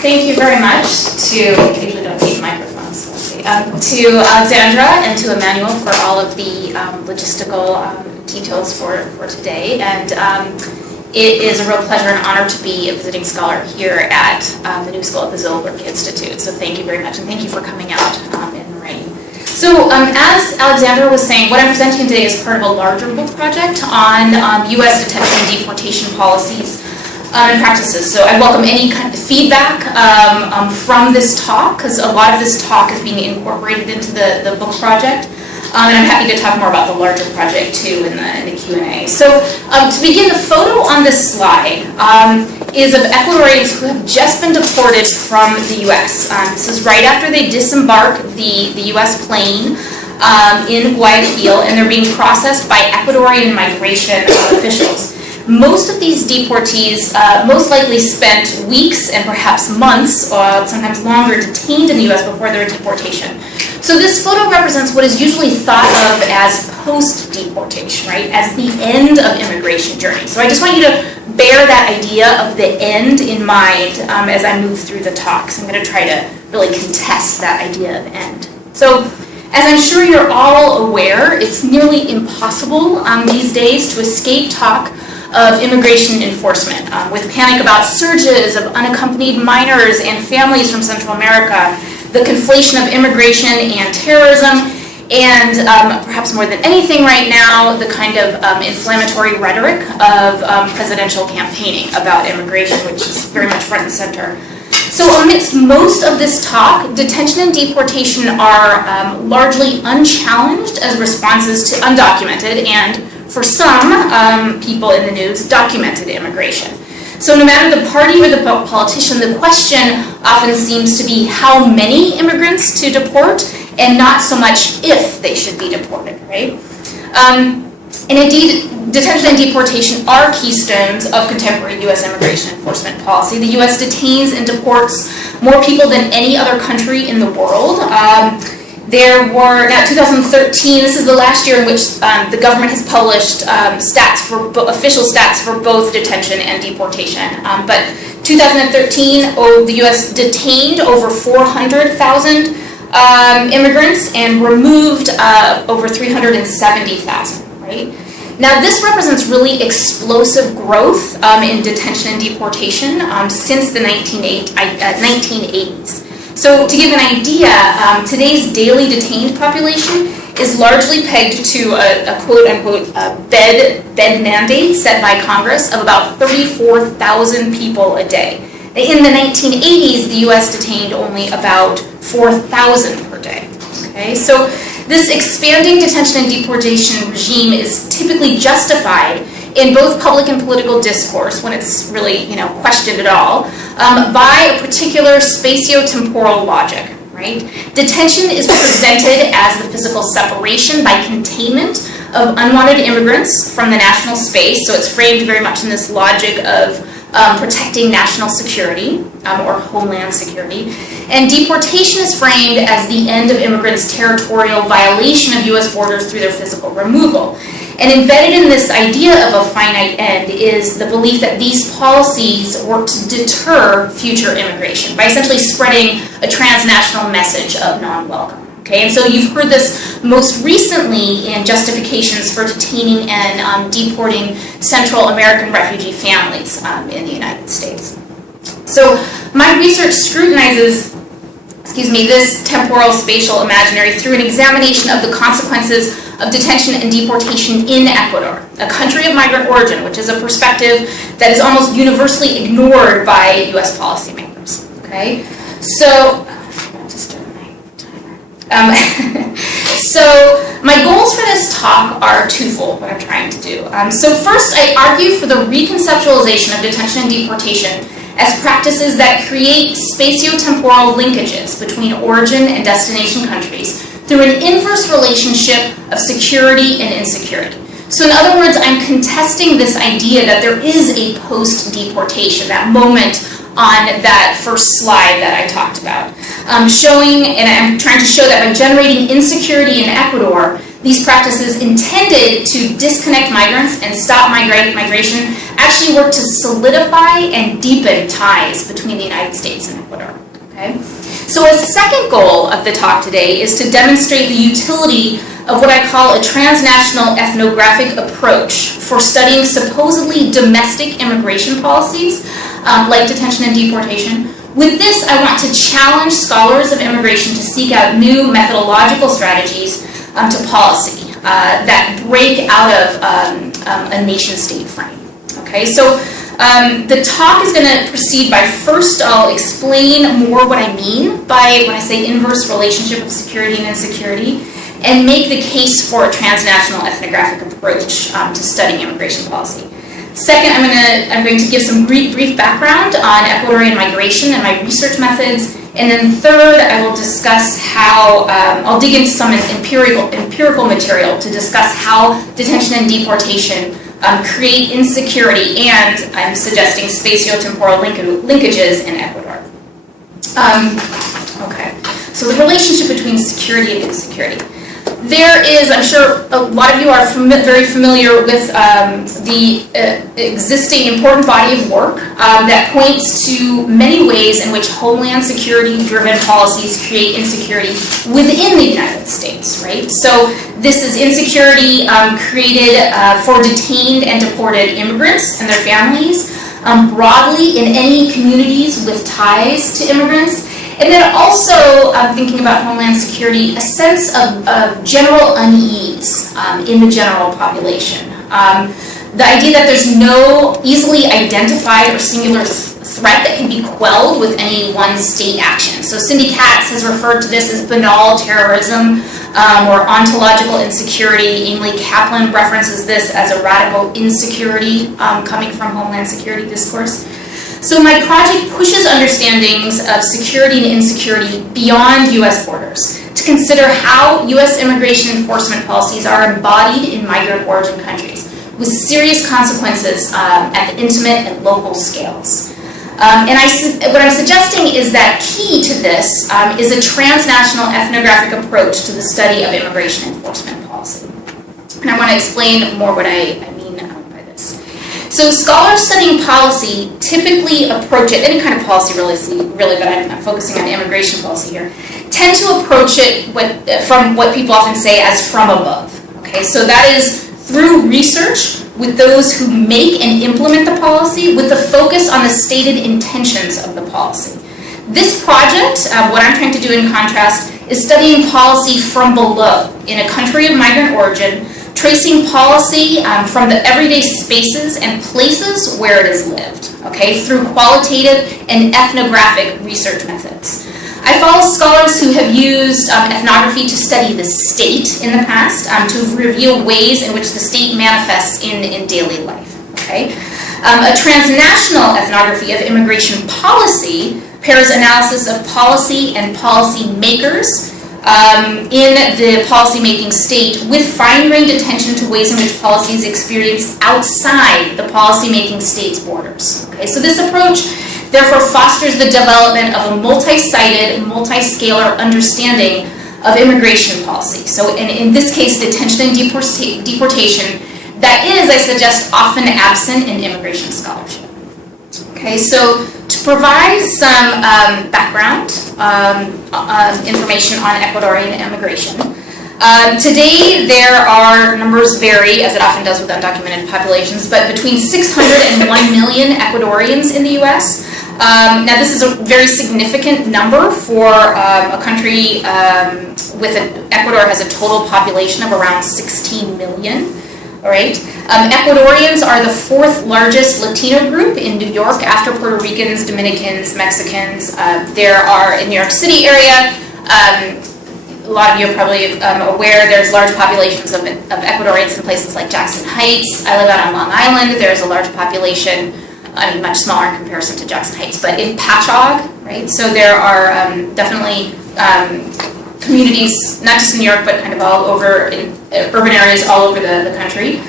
Thank you very much to, I usually don't need microphones, so let's see, to Alexandra and to Emmanuel for all of the logistical details for today. And it is a real pleasure and honor to be a visiting scholar here at the new school at the Zolberg Institute. So thank you very much, and thank you for coming out in the rain. So as Alexandra was saying, what I'm presenting today is part of a larger book project on U.S. detention and deportation policies and practices. So I welcome any kind of feedback from this talk, because a lot of this talk is being incorporated into the book project. And I'm happy to talk more about the larger project too in the Q&A. So to begin, the photo on this slide is of Ecuadorians who have just been deported from the U.S. This is right after they disembark the U.S. plane in Guayaquil, and they're being processed by Ecuadorian migration officials. Most of these deportees most likely spent weeks and perhaps months, or sometimes longer, detained in the U.S. before their deportation. So this photo represents what is usually thought of as post-deportation, right, as the end of immigration journey. So I just want you to bear that idea of the end in mind as I move through the talk. So I'm going to try to really contest that idea of end. So as I'm sure you're all aware, it's nearly impossible these days to escape talk of immigration enforcement, with panic about surges of unaccompanied minors and families from Central America, the conflation of immigration and terrorism, and perhaps more than anything right now, the kind of inflammatory rhetoric of presidential campaigning about immigration, which is very much front and center. So amidst most of this talk, detention and deportation are largely unchallenged as responses to undocumented and, for some people in the news, documented immigration. So no matter the party or the politician, the question often seems to be how many immigrants to deport, and not so much if they should be deported, right? And indeed, detention and deportation are keystones of contemporary U.S. immigration enforcement policy. The U.S. detains and deports more people than any other country in the world. There were, now 2013, this is the last year in which the government has published official stats for both detention and deportation. But 2013, the U.S. detained over 400,000 immigrants and removed over 370,000, right? Now this represents really explosive growth in detention and deportation since the 1980s. So to give an idea, today's daily detained population is largely pegged to a quote-unquote bed mandate set by Congress of about 34,000 people a day. In the 1980s, the U.S. detained only about 4,000 per day. Okay, so this expanding detention and deportation regime is typically justified in both public and political discourse, when it's really, questioned at all, by a particular spatiotemporal logic, right? Detention is presented as the physical separation by containment of unwanted immigrants from the national space, so it's framed very much in this logic of protecting national security or homeland security. And deportation is framed as the end of immigrants' territorial violation of U.S. borders through their physical removal. And embedded in this idea of a finite end is the belief that these policies work to deter future immigration by essentially spreading a transnational message of non-welcome. Okay, and so you've heard this most recently in justifications for detaining and deporting Central American refugee families in the United States. So my research scrutinizes this temporal spatial imaginary through an examination of the consequences of detention and deportation in Ecuador, a country of migrant origin, which is a perspective that is almost universally ignored by U.S. policymakers. Okay, so so my goals for this talk are twofold, what I'm trying to do. So first, I argue for the re-conceptualization of detention and deportation as practices that create spatiotemporal linkages between origin and destination countries through an inverse relationship of security and insecurity. So in other words, I'm contesting this idea that there is a post-deportation, that moment on that first slide that I talked about, showing, and I'm trying to show that by generating insecurity in Ecuador, these practices intended to disconnect migrants and stop migration actually work to solidify and deepen ties between the United States and Ecuador. Okay? So a second goal of the talk today is to demonstrate the utility of what I call a transnational ethnographic approach for studying supposedly domestic immigration policies, like detention and deportation. With this, I want to challenge scholars of immigration to seek out new methodological strategies to policy that break out of a nation-state frame. Okay, so the talk is going to proceed by first I'll explain more what I mean by when I say inverse relationship of security and insecurity, and make the case for a transnational ethnographic approach to studying immigration policy. Second, I'm going to give some brief background on Ecuadorian migration and my research methods. And then third, I will discuss how, I'll dig into some empirical material to discuss how detention and deportation create insecurity and, I'm suggesting, spatiotemporal linkages in Ecuador. Okay, so the relationship between security and insecurity. There is, I'm sure a lot of you are very familiar with the existing important body of work that points to many ways in which homeland security-driven policies create insecurity within the United States, right? So this is insecurity created for detained and deported immigrants and their families, broadly in any communities with ties to immigrants. And then also, thinking about homeland security, a sense of general unease in the general population. The idea that there's no easily identified or singular threat that can be quelled with any one state action. So Cindy Katz has referred to this as banal terrorism or ontological insecurity. Emily Kaplan references this as a radical insecurity coming from homeland security discourse. So my project pushes understandings of security and insecurity beyond U.S. borders to consider how U.S. immigration enforcement policies are embodied in migrant origin countries with serious consequences at the intimate and local scales. What I'm suggesting is that key to this is a transnational ethnographic approach to the study of immigration enforcement policy. And I want to explain more what I mean by this. So scholars studying policy typically approach it, any kind of policy really, but I'm focusing on immigration policy here, tend to approach it from what people often say as from above. Okay, so that is through research with those who make and implement the policy with the focus on the stated intentions of the policy. This project, what I'm trying to do in contrast, is studying policy from below in a country of migrant origin, tracing policy from the everyday spaces and places where it is lived, okay, through qualitative and ethnographic research methods. I follow scholars who have used ethnography to study the state in the past, to reveal ways in which the state manifests in daily life, okay? A transnational ethnography of immigration policy pairs analysis of policy and policy makers in the policy-making state with fine-grained attention to ways in which policy is experienced outside the policy-making state's borders. Okay, so this approach therefore fosters the development of a multi-sided, multi-scalar understanding of immigration policy. So in this case, detention and deportation, that is, I suggest, often absent in immigration scholarship. Okay, so to provide some background information on Ecuadorian immigration, today there are, numbers vary as it often does with undocumented populations, but between 600 and 1 million Ecuadorians in the U.S. Now this is a very significant number for a country Ecuador has a total population of around 16 million. All right. Ecuadorians are the fourth largest Latino group in New York after Puerto Ricans, Dominicans, Mexicans. There are, in New York City area, a lot of you are probably aware there's large populations of Ecuadorians in places like Jackson Heights. I live out on Long Island. There's a large population, I mean much smaller in comparison to Jackson Heights, but in Patchogue, right? So there are definitely communities, not just in New York, but kind of all over, in urban areas all over the country.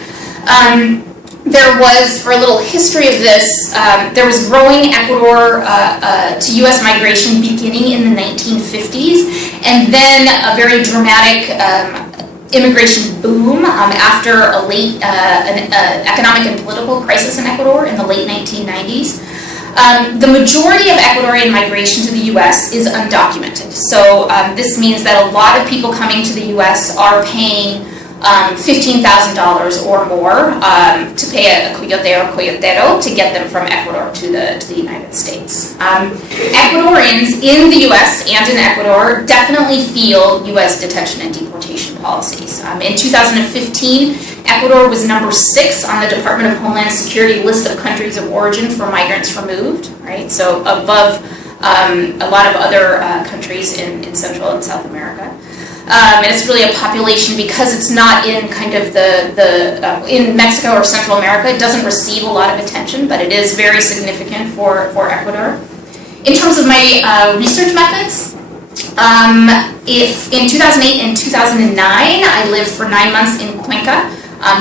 There was, for a little history of this, there was growing Ecuador to U.S. migration beginning in the 1950s, and then a very dramatic immigration boom after an economic and political crisis in Ecuador in the late 1990s. The majority of Ecuadorian migration to the U.S. is undocumented. So this means that a lot of people coming to the U.S. are paying $15,000 or more to pay a coyote or coyotero to get them from Ecuador to the United States. Ecuadorians in the U.S. and in Ecuador definitely feel U.S. detention and deportation policies. In 2015, Ecuador was number 6 on the Department of Homeland Security list of countries of origin for migrants removed, right? So above a lot of other countries in Central and South America. And it's really a population, because it's not in kind of in Mexico or Central America, it doesn't receive a lot of attention, but it is very significant for Ecuador. In terms of my research methods, if in 2008 and 2009, I lived for 9 months in Cuenca,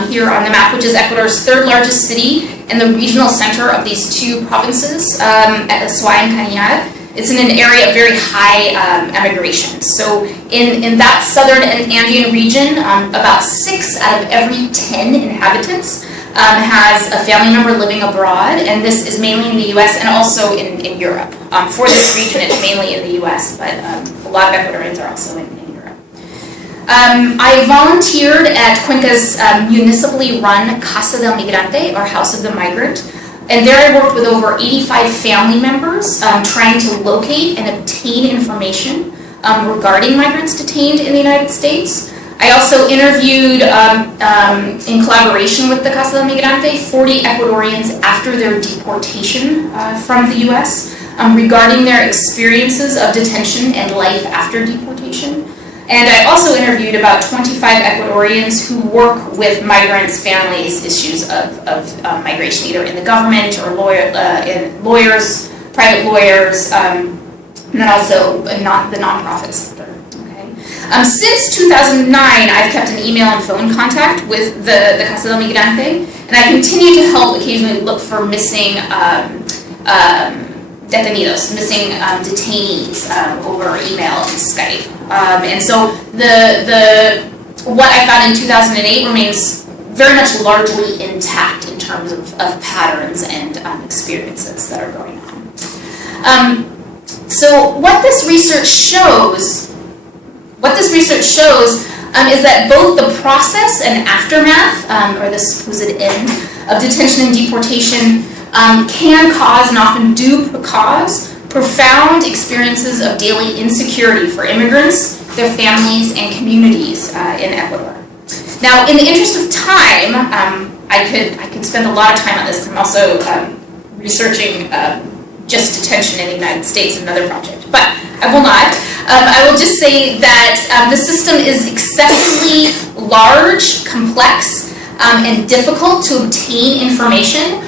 here on the map, which is Ecuador's 3rd largest city and the regional center of these 2 provinces, at Azuay and Cañar. It's in an area of very high emigration. So in that southern Andean region, about 6 out of every 10 inhabitants has a family member living abroad, and this is mainly in the U.S. and also in Europe. For this region, it's mainly in the U.S., but a lot of Ecuadorians are also in Europe. I volunteered at Cuenca's municipally run Casa del Migrante, or House of the Migrant. And there I worked with over 85 family members trying to locate and obtain information regarding migrants detained in the United States. I also interviewed, in collaboration with the Casa del Migrante, 40 Ecuadorians after their deportation from the U.S. Regarding their experiences of detention and life after deportation. And I also interviewed about 25 Ecuadorians who work with migrants' families' issues of migration, either in the government or lawyers, private lawyers, and then also the nonprofit sector. Okay. Since 2009, I've kept an email and phone contact with the Casa del Migrante, and I continue to help occasionally look for missing detenidos, missing detainees over email and Skype. And so what I found in 2008 remains very much largely intact in terms of patterns and experiences that are going on. So what this research shows is that both the process and aftermath, or the supposed end, of detention and deportation can cause, and often do cause, profound experiences of daily insecurity for immigrants, their families, and communities in Ecuador. Now, in the interest of time, I could spend a lot of time on this. I'm also researching just detention in the United States in another project, but I will not. I will just say that the system is excessively large, complex, and difficult to obtain information.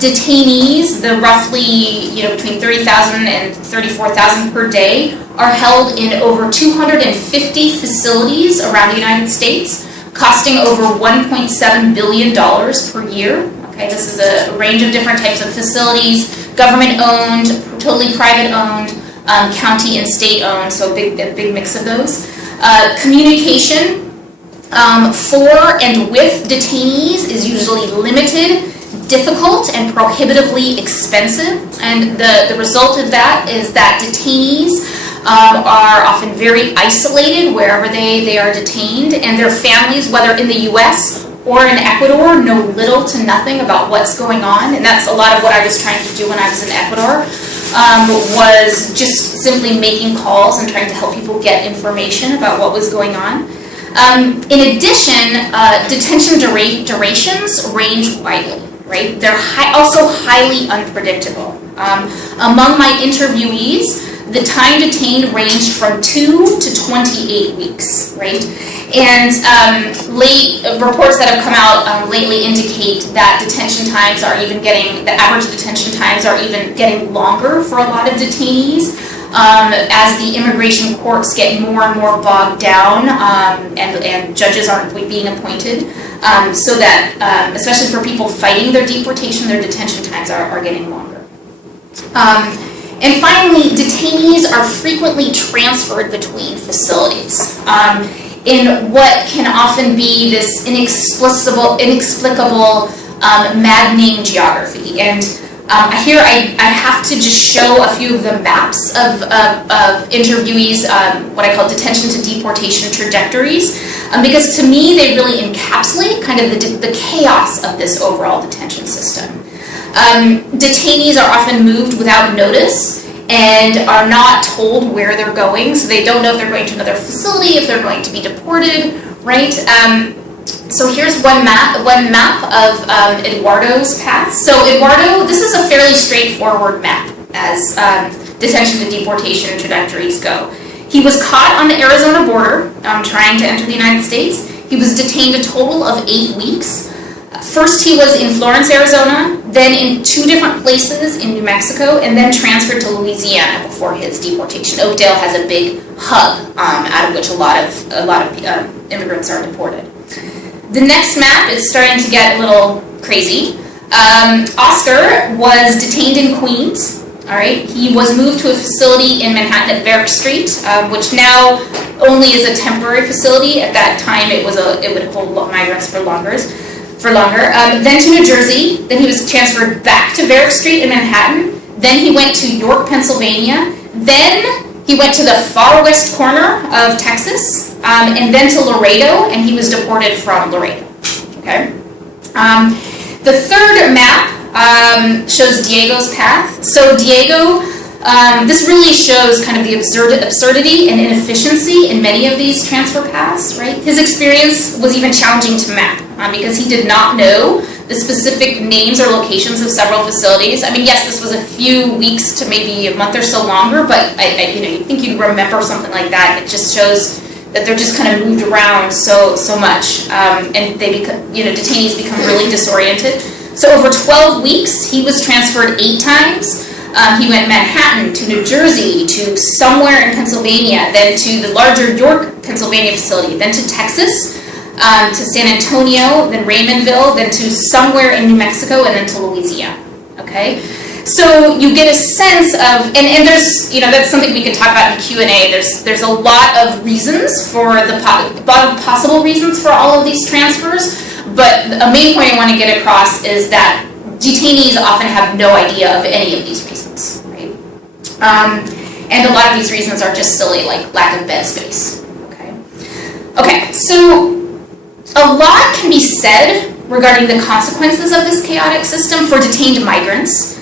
Detainees, the roughly between 30,000 and 34,000 per day, are held in over 250 facilities around the United States, costing over $1.7 billion per year. Okay, this is a range of different types of facilities, government-owned, totally private-owned, county and state-owned, so a big mix of those. Communication for and with detainees is usually limited, difficult, and prohibitively expensive, and the result of that is that detainees are often very isolated wherever they are detained, and their families, whether in the U.S. or in Ecuador, know little to nothing about what's going on, and that's a lot of what I was trying to do when I was in Ecuador, was just simply making calls and trying to help people get information about what was going on. In addition, detention durations range widely. Right? They're also highly unpredictable. Among my interviewees, the time detained ranged from 2 to 28 weeks, right? And reports that have come out lately indicate that the average detention times are even getting longer for a lot of detainees as the immigration courts get more and more bogged down and judges aren't being appointed. So that, especially for people fighting their deportation, their detention times are getting longer. And finally, detainees are frequently transferred between facilities. in what can often be this inexplicable maddening geography. And here I have to just show a few of the maps of interviewees, what I call detention to deportation trajectories, because to me they really encapsulate kind of the chaos of this overall detention system. Detainees are often moved without notice and are not told where they're going, so they don't know if they're going to another facility, if they're going to be deported, right? So here's one map of Eduardo's path. So Eduardo, this is a fairly straightforward map as detention to deportation trajectories go. He was caught on the Arizona border trying to enter the United States. He was detained a total of 8 weeks. First he was in Florence, Arizona, then in 2 different places in New Mexico, and then transferred to Louisiana before his deportation. Oakdale has a big hub out of which a lot of immigrants are deported. The next map is starting to get a little crazy. Oscar was detained in Queens. All right, he was moved to a facility in Manhattan at Varick Street, which now only is a temporary facility. At that time, it would hold migrants for longer. Then to New Jersey. Then he was transferred back to Varick Street in Manhattan. Then he went to York, Pennsylvania. Then he went to the far west corner of Texas, and then to Laredo, and he was deported from Laredo. Okay. The third map shows Diego's path. So Diego, this really shows kind of the absurdity and inefficiency in many of these transfer paths, right? His experience was even challenging to map because he did not know the specific names or locations of several facilities. I mean, yes, this was a few weeks to maybe a month or so longer, but you think you'd remember something like that. It just shows that they're just kind of moved around so much, and they detainees become really disoriented. So over 12 weeks, he was transferred 8 times. He went Manhattan to New Jersey to somewhere in Pennsylvania, then to the larger York, Pennsylvania facility, then to Texas, to San Antonio, then Raymondville, then to somewhere in New Mexico, and then to Louisiana. Okay, so you get a sense of, and there's, that's something we could talk about in Q&A. There's a lot of reasons for possible reasons for all of these transfers, but a main point I want to get across is that detainees often have no idea of any of these reasons, right? And a lot of these reasons are just silly, like lack of bed space. Okay, so a lot can be said regarding the consequences of this chaotic system for detained migrants.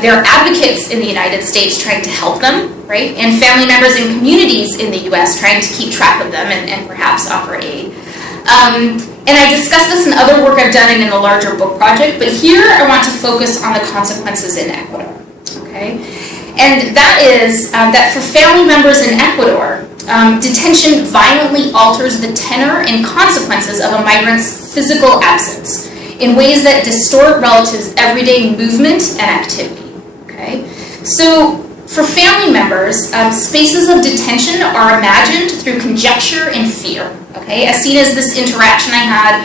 There are advocates in the United States trying to help them, right? And family members and communities in the U.S. trying to keep track of them and perhaps offer aid. And I discussed this in other work I've done and in the larger book project, but here I want to focus on the consequences in Ecuador, okay? And that is that for family members in Ecuador, detention violently alters the tenor and consequences of a migrant's physical absence in ways that distort relatives' everyday movement and activity, okay? So for family members, spaces of detention are imagined through conjecture and fear, okay? As seen as this interaction I had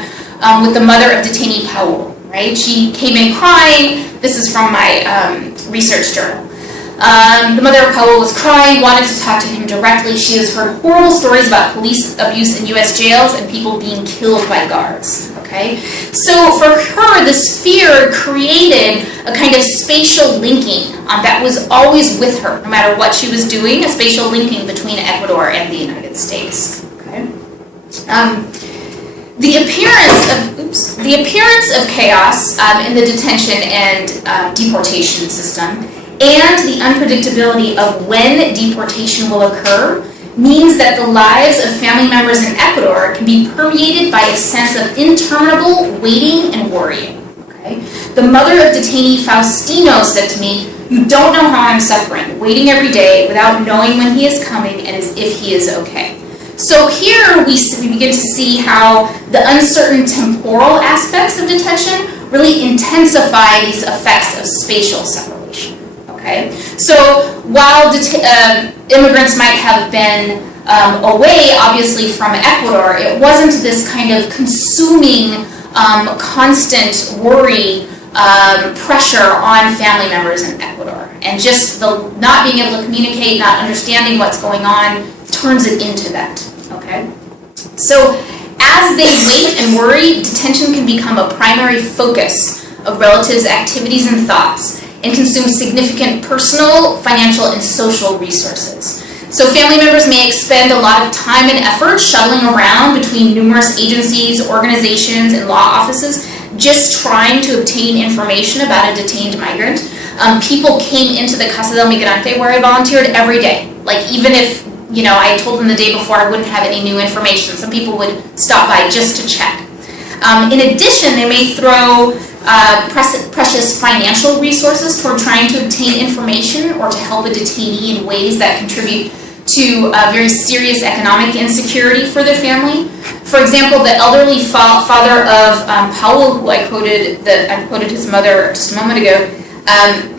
with the mother of detainee Paul, right? She came in crying. This is from my research journal. The mother of Paul was crying, wanted to talk to him directly. She has heard horrible stories about police abuse in U.S. jails and people being killed by guards, okay? So for her, this fear created a kind of spatial linking that was always with her, no matter what she was doing, a spatial linking between Ecuador and the United States, okay? The appearance of chaos in the detention and deportation system and the unpredictability of when deportation will occur means that the lives of family members in Ecuador can be permeated by a sense of interminable waiting and worrying. Okay? The mother of detainee Faustino said to me, "You don't know how I'm suffering, waiting every day without knowing when he is coming and as if he is okay." So here we begin to see how the uncertain temporal aspects of detention really intensify these effects of spatial separation. Okay? So while immigrants might have been away, obviously, from Ecuador, it wasn't this kind of consuming, constant worry, pressure on family members in Ecuador. And just the not being able to communicate, not understanding what's going on, turns it into that, okay? So as they wait and worry, detention can become a primary focus of relatives' activities and thoughts and consume significant personal, financial, and social resources. So family members may expend a lot of time and effort shuttling around between numerous agencies, organizations, and law offices just trying to obtain information about a detained migrant. People came into the Casa del Migrante where I volunteered every day. Like even if I told them the day before I wouldn't have any new information, some people would stop by just to check. In addition, they may throw precious financial resources toward trying to obtain information or to help a detainee in ways that contribute to very serious economic insecurity for their family. For example, the elderly father of Paul, who I quoted his mother just a moment ago,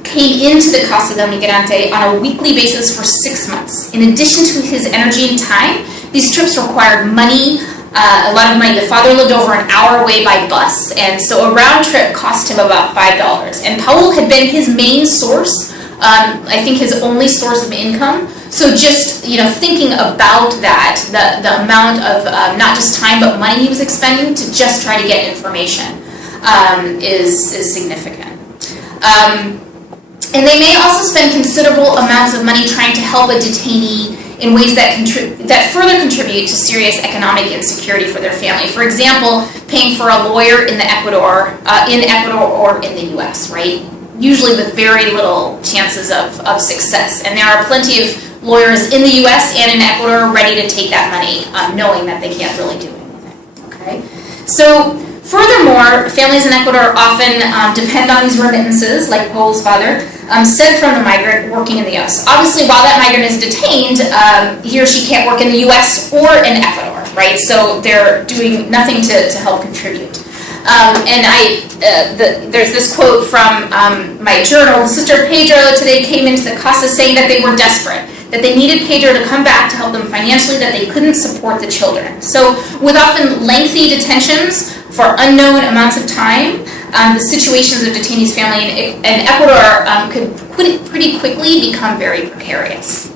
came into the Casa del Migrante on a weekly basis for 6 months. In addition to his energy and time, these trips required money, a lot of money. The father lived over an hour away by bus, and so a round trip cost him about $5. And Paul had been his main source, I think his only source of income. So just thinking about that, the amount of not just time but money he was expending to just try to get information is significant. And they may also spend considerable amounts of money trying to help a detainee in ways that further contribute to serious economic insecurity for their family. For example, paying for a lawyer in Ecuador or in the U.S., right? Usually with very little chances of success. And there are plenty of lawyers in the U.S. and in Ecuador ready to take that money, knowing that they can't really do anything. Okay? So, furthermore, families in Ecuador often depend on these remittances, like Paul's father, sent from the migrant working in the U.S. Obviously, while that migrant is detained, he or she can't work in the U.S. or in Ecuador, right? So they're doing nothing to help contribute. There's this quote from my journal. Sister Pedro today came into the casa saying that they were desperate, that they needed Pedro to come back to help them financially, that they couldn't support the children. So with often lengthy detentions for unknown amounts of time, the situations of detainees' family in Ecuador could pretty quickly become very precarious.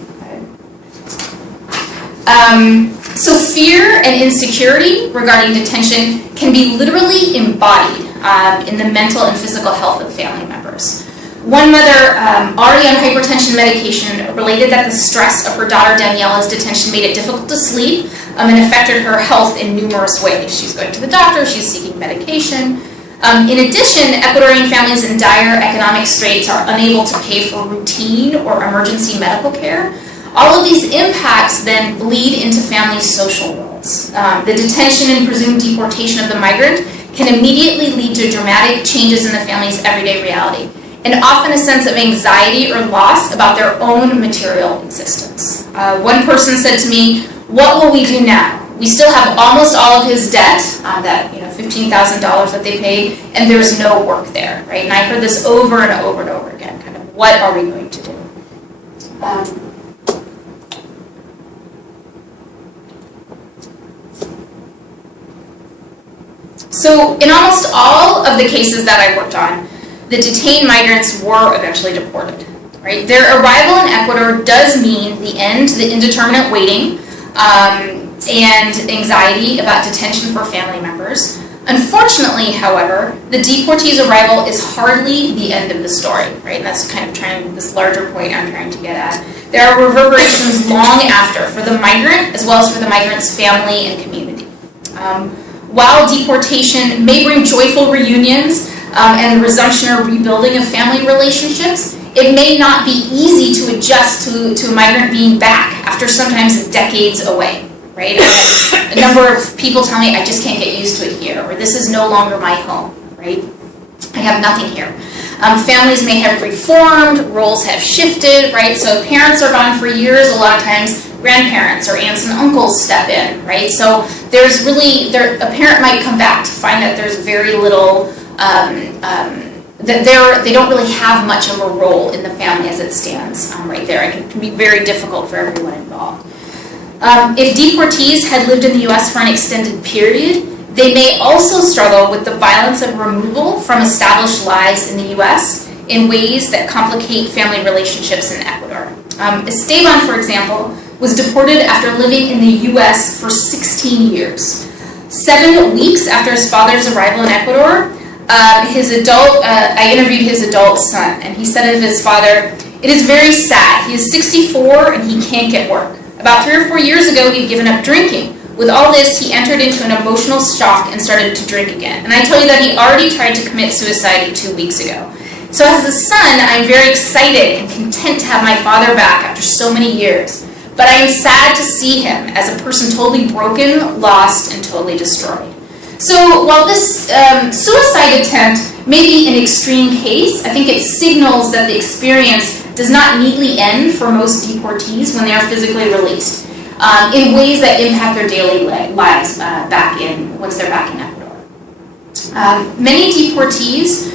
So fear and insecurity regarding detention can be literally embodied in the mental and physical health of family members. One mother, already on hypertension medication, related that the stress of her daughter Daniela's detention made it difficult to sleep and affected her health in numerous ways. She's going to the doctor, she's seeking medication. In addition, Ecuadorian families in dire economic straits are unable to pay for routine or emergency medical care. All of these impacts then bleed into families' social worlds. The detention and presumed deportation of the migrant can immediately lead to dramatic changes in the family's everyday reality, and often a sense of anxiety or loss about their own material existence. One person said to me, "What will we do now? We still have almost all of his debt, that $15,000 that they paid, and there's no work there," right? And I heard this over and over and over again, kind of, what are we going to do? So in almost all of the cases that I worked on, the detained migrants were eventually deported. Right? Their arrival in Ecuador does mean the end to the indeterminate waiting and anxiety about detention for family members. Unfortunately, however, the deportee's arrival is hardly the end of the story. Right? And that's kind of this larger point I'm trying to get at. There are reverberations long after for the migrant as well as for the migrant's family and community. While deportation may bring joyful reunions and the resumption or rebuilding of family relationships, it may not be easy to adjust to a migrant being back after sometimes decades away, right? A number of people tell me, I just can't get used to it here, or this is no longer my home, right? I have nothing here. Families may have reformed, roles have shifted, right? So parents are gone for years, a lot of times grandparents or aunts and uncles step in, right? So there's really, a parent might come back to find that there's very little, that they don't really have much of a role in the family as it stands right there. It can be very difficult for everyone involved. If deportees had lived in the U.S. for an extended period, they may also struggle with the violence of removal from established lives in the U.S. in ways that complicate family relationships in Ecuador. Esteban, for example, was deported after living in the U.S. for 16 years. 7 weeks after his father's arrival in Ecuador, I interviewed his adult son, and he said of his father, "It is very sad. He is 64 and he can't get work. About 3 or 4 years ago, he'd given up drinking. With all this, he entered into an emotional shock and started to drink again. And I tell you that he already tried to commit suicide 2 weeks ago. So as a son, I'm very excited and content to have my father back after so many years. But I am sad to see him as a person totally broken, lost, and totally destroyed." So while this suicide attempt may be an extreme case, I think it signals that the experience does not neatly end for most deportees when they are physically released in ways that impact their daily lives once they're back in Ecuador. Many deportees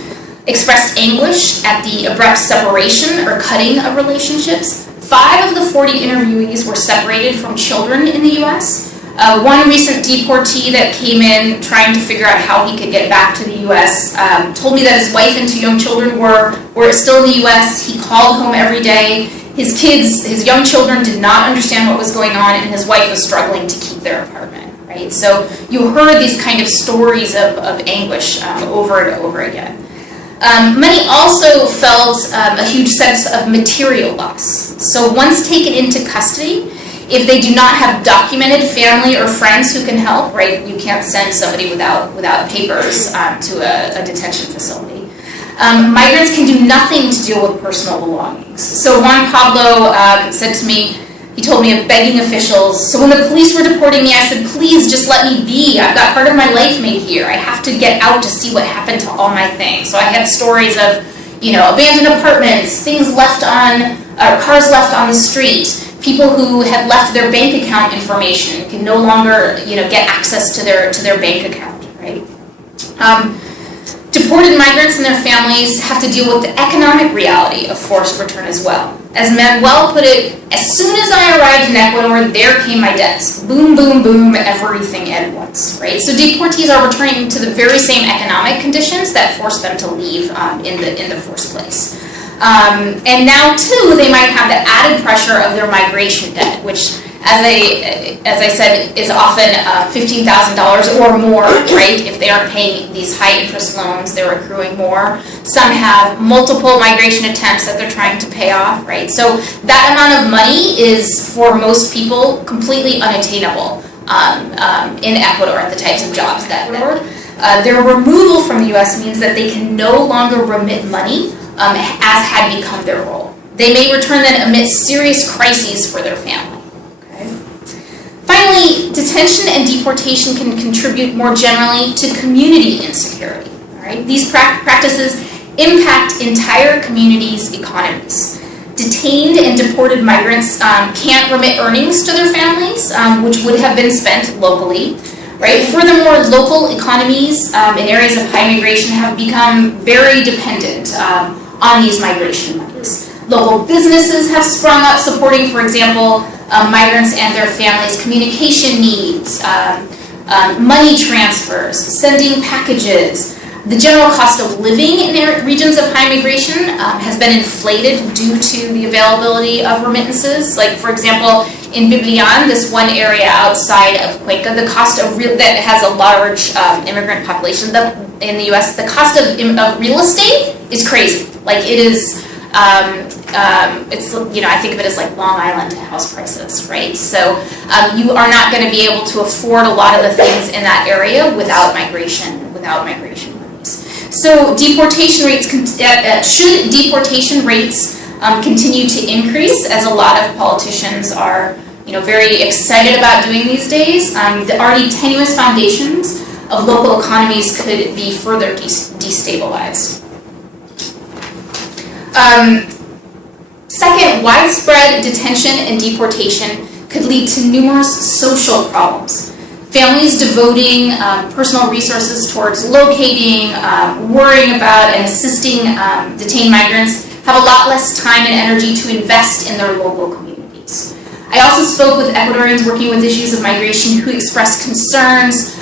expressed anguish at the abrupt separation or cutting of relationships. 5 of the 40 interviewees were separated from children in the U.S. One recent deportee that came in trying to figure out how he could get back to the U.S. Told me that his wife and 2 young children were still in the U.S. He called home every day. His young children did not understand what was going on, and his wife was struggling to keep their apartment, right? So you heard these kind of stories of anguish over and over again. Many also felt a huge sense of material loss. So once taken into custody, if they do not have documented family or friends who can help, right, you can't send somebody without papers to a detention facility. Migrants can do nothing to deal with personal belongings. So Juan Pablo said to me, he told me of begging officials. So when the police were deporting me, I said, "Please just let me be. I've got part of my life made here. I have to get out to see what happened to all my things." So I had stories of, abandoned apartments, things left on, cars left on the street, people who had left their bank account information can no longer, get access to their bank account, right? Deported migrants and their families have to deal with the economic reality of forced return as well. As Manuel put it, "As soon as I arrived in Ecuador, there came my debts. Boom, boom, boom, everything at once," right? So deportees are returning to the very same economic conditions that forced them to leave in the first place. And now, too, they might have the added pressure of their migration debt, which, as I said, is often $15,000 or more, right? If they aren't paying these high interest loans, they're accruing more. Some have multiple migration attempts that they're trying to pay off, right? So that amount of money is, for most people, completely unattainable in Ecuador at the types of jobs that their removal from the U.S. means that they can no longer remit money as had become their role. They may return then amidst serious crises for their family. Finally, detention and deportation can contribute more generally to community insecurity. All right? These practices impact entire communities' economies. Detained and deported migrants can't remit earnings to their families, which would have been spent locally. Right? Furthermore, local economies in areas of high migration have become very dependent on these migration monies. Local businesses have sprung up supporting, for example, migrants and their families' communication needs, money transfers, sending packages. The general cost of living in regions of high migration has been inflated due to the availability of remittances. Like, for example, in Biblian, this one area outside of Cuenca, the cost of that has a large immigrant population in the U.S., the cost of real estate is crazy. Like, it is, I think of it as like Long Island house prices, right? So you are not going to be able to afford a lot of the things in that area without migration monies. So deportation rates, should deportation rates continue to increase, as a lot of politicians are very excited about doing these days, the already tenuous foundations of local economies could be further destabilized. Second, widespread detention and deportation could lead to numerous social problems. Families devoting personal resources towards locating, worrying about, and assisting detained migrants have a lot less time and energy to invest in their local communities. I also spoke with Ecuadorians working with issues of migration who expressed concerns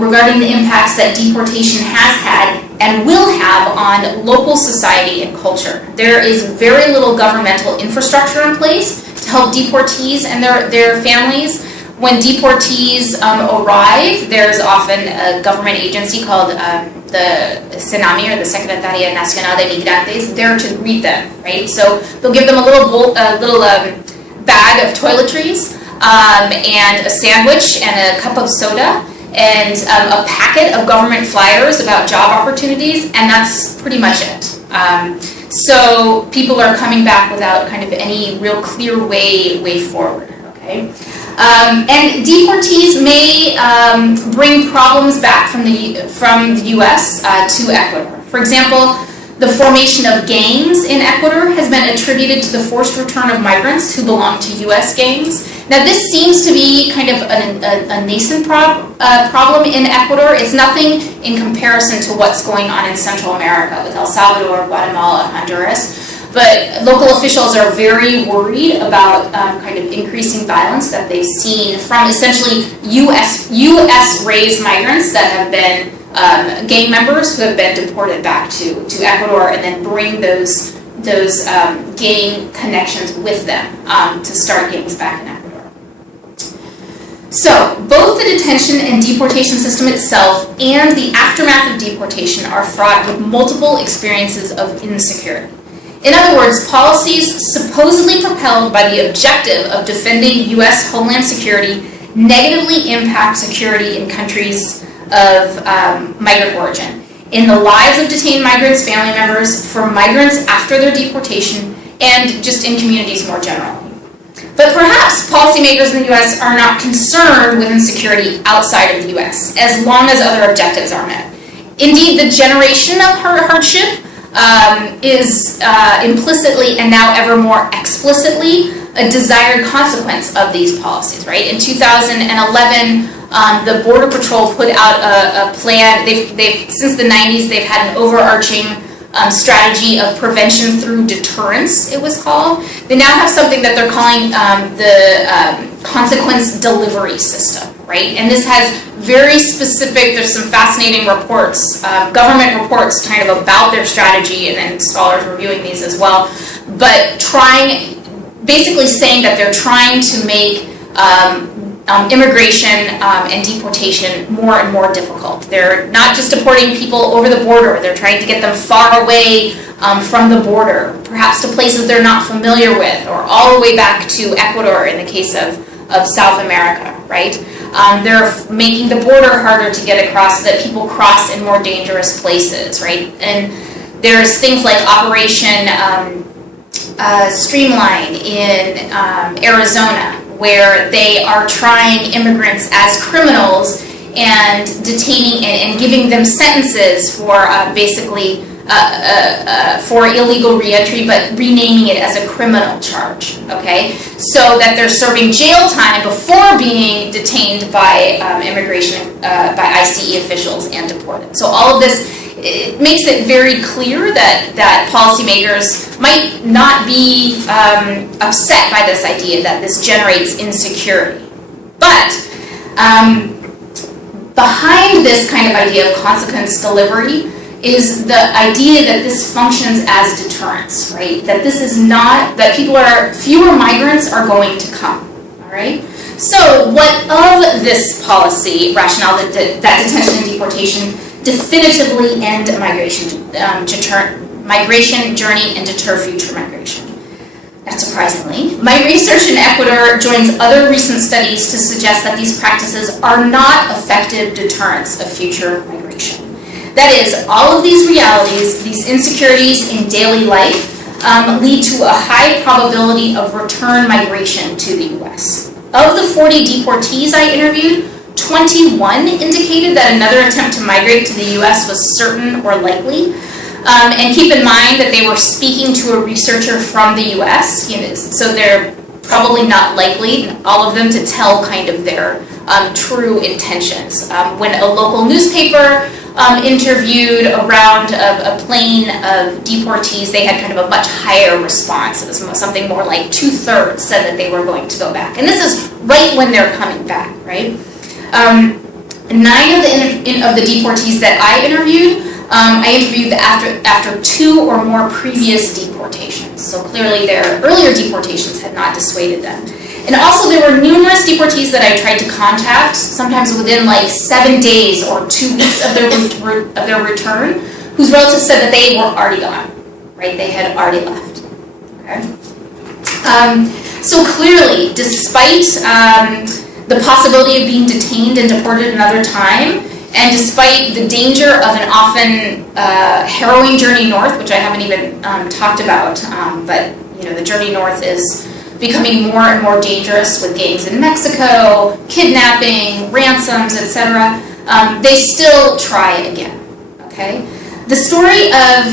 regarding the impacts that deportation has had and will have on local society and culture. There is very little governmental infrastructure in place to help deportees and their families. When deportees arrive, there's often a government agency called the SENAMI, or the Secretaría Nacional de Migrantes, there to greet them, right? So they'll give them a little bag of toiletries and a sandwich and a cup of soda and a packet of government flyers about job opportunities, and that's pretty much it. So people are coming back without kind of any real clear way forward, okay? And deportees may bring problems back from the U.S. To Ecuador. For example, the formation of gangs in Ecuador has been attributed to the forced return of migrants who belong to U.S. gangs. Now, this seems to be kind of a nascent problem in Ecuador. It's nothing in comparison to what's going on in Central America with El Salvador, Guatemala, Honduras. But local officials are very worried about kind of increasing violence that they've seen from essentially U.S.-raised migrants that have been gang members who have been deported back to Ecuador, and then bring those gang connections with them to start gangs back in Ecuador. So both the detention and deportation system itself and the aftermath of deportation are fraught with multiple experiences of insecurity. In other words, policies supposedly propelled by the objective of defending U.S. homeland security negatively impact security in countries of migrant origin, in the lives of detained migrants, family members, for migrants after their deportation, and just in communities more generally. But perhaps policymakers in the U.S. are not concerned with insecurity outside of the U.S., as long as other objectives are met. Indeed, the generation of hardship is implicitly and now ever more explicitly a desired consequence of these policies, right? In 2011, the Border Patrol put out a plan. They've since the 90s, they've had an overarching strategy of prevention through deterrence, it was called. They now have something that they're calling the consequence delivery system, right? And this has very specific, there's some fascinating reports, government reports kind of about their strategy, and then scholars reviewing these as well, but basically saying that they're trying to make immigration and deportation more and more difficult. They're not just deporting people over the border, they're trying to get them far away from the border, perhaps to places they're not familiar with, or all the way back to Ecuador in the case of South America, right? They're making the border harder to get across so that people cross in more dangerous places, right? And there's things like Operation Streamline in Arizona, where they are trying immigrants as criminals and detaining and giving them sentences for basically for illegal reentry, but renaming it as a criminal charge, okay? So that they're serving jail time before being detained by immigration, by ICE officials and deported. So all of this, it makes it very clear that policymakers might not be upset by this idea that this generates insecurity. But behind this kind of idea of consequence delivery is the idea that this functions as deterrence, right? That this is not, that fewer migrants are going to come, all right? So what of this policy rationale that detention and deportation definitively end migration journey and deter future migration? Not surprisingly, my research in Ecuador joins other recent studies to suggest that these practices are not effective deterrents of future migration. That is, all of these realities, these insecurities in daily life, lead to a high probability of return migration to the U.S. Of the 40 deportees I interviewed, 21 indicated that another attempt to migrate to the U.S. was certain or likely. And keep in mind that they were speaking to a researcher from the U.S., so they're probably not likely, all of them, to tell kind of their true intentions. When a local newspaper interviewed around a plane of deportees, they had kind of a much higher response. It was something more like 2/3 said that they were going to go back. And this is right when they're coming back, right? 9 of the deportees that I interviewed I interviewed after 2 or more previous deportations. So clearly their earlier deportations had not dissuaded them. And also there were numerous deportees that I tried to contact, sometimes within like 7 days or 2 weeks of their return, whose relatives said that they were already gone, right? They had already left, okay? So clearly, despite the possibility of being detained and deported another time, and despite the danger of an often harrowing journey north, which I haven't even talked about, but you know, the journey north is becoming more and more dangerous with gangs in Mexico, kidnapping, ransoms, etc. They still try it again. Okay, the story of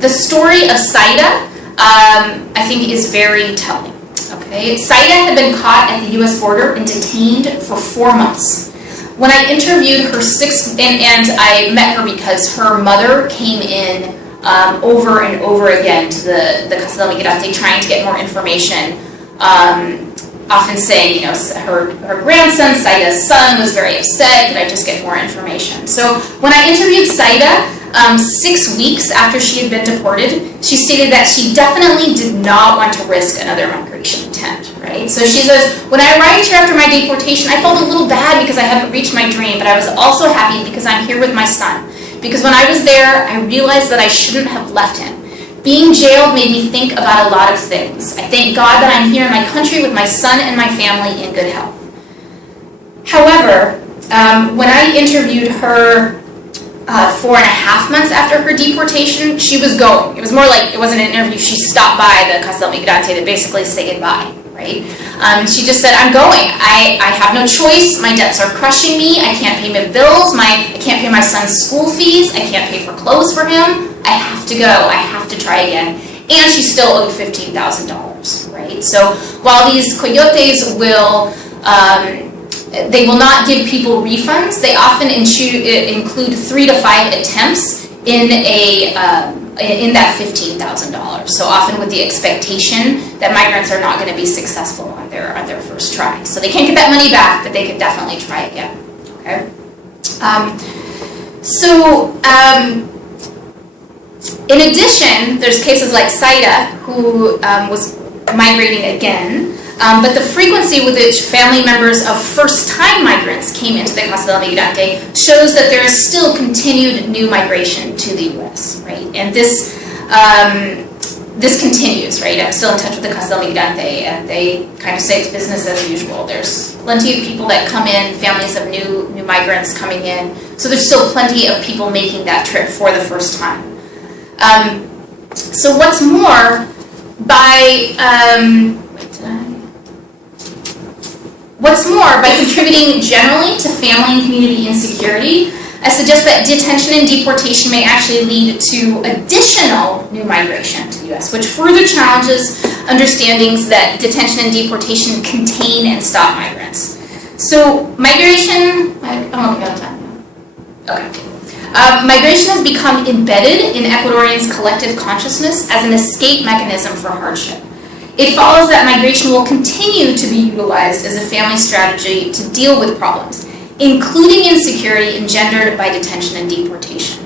the story of Saida, I think, is very telling. Okay, Saida had been caught at the U.S. border and detained for 4 months. When I interviewed her and I met her because her mother came in over and over again to the Casa del Migrante trying to get more information, often saying, you know, her grandson, Saida's son, was very upset, could I just get more information? So when I interviewed Saida, 6 weeks after she had been deported, she stated that she definitely did not want to risk another migration attempt, right? So she says, when I arrived here after my deportation, I felt a little bad because I hadn't reached my dream, but I was also happy because I'm here with my son. Because when I was there, I realized that I shouldn't have left him. Being jailed made me think about a lot of things. I thank God that I'm here in my country with my son and my family in good health. However, when I interviewed her 4.5 months after her deportation, she was going. It was more like, it wasn't an interview, she stopped by the Casa del Migrante to basically say goodbye, right? She just said, I'm going. I have no choice. My debts are crushing me. I can't pay my bills. I can't pay my son's school fees. I can't pay for clothes for him. I have to go. I have to try again. And she still owed $15,000, right? So while these coyotes will, they will not give people refunds, they often include 3 to 5 attempts in that $15,000. So often with the expectation that migrants are not going to be successful on their first try. So they can't get that money back, but they can definitely try again. Okay. In addition, there's cases like Saida, who was migrating again, but the frequency with which family members of first-time migrants came into the Casa del Migrante shows that there is still continued new migration to the U.S., right? And this continues, right? I'm still in touch with the Casa del Migrante, and they kind of say it's business as usual. There's plenty of people that come in, families of new migrants coming in, so there's still plenty of people making that trip for the first time. So what's more, by contributing generally to family and community insecurity, I suggest that detention and deportation may actually lead to additional new migration to the U.S., which further challenges understandings that detention and deportation contain and stop migrants. So migration, migration has become embedded in Ecuadorians' collective consciousness as an escape mechanism for hardship. It follows that migration will continue to be utilized as a family strategy to deal with problems, including insecurity engendered by detention and deportation.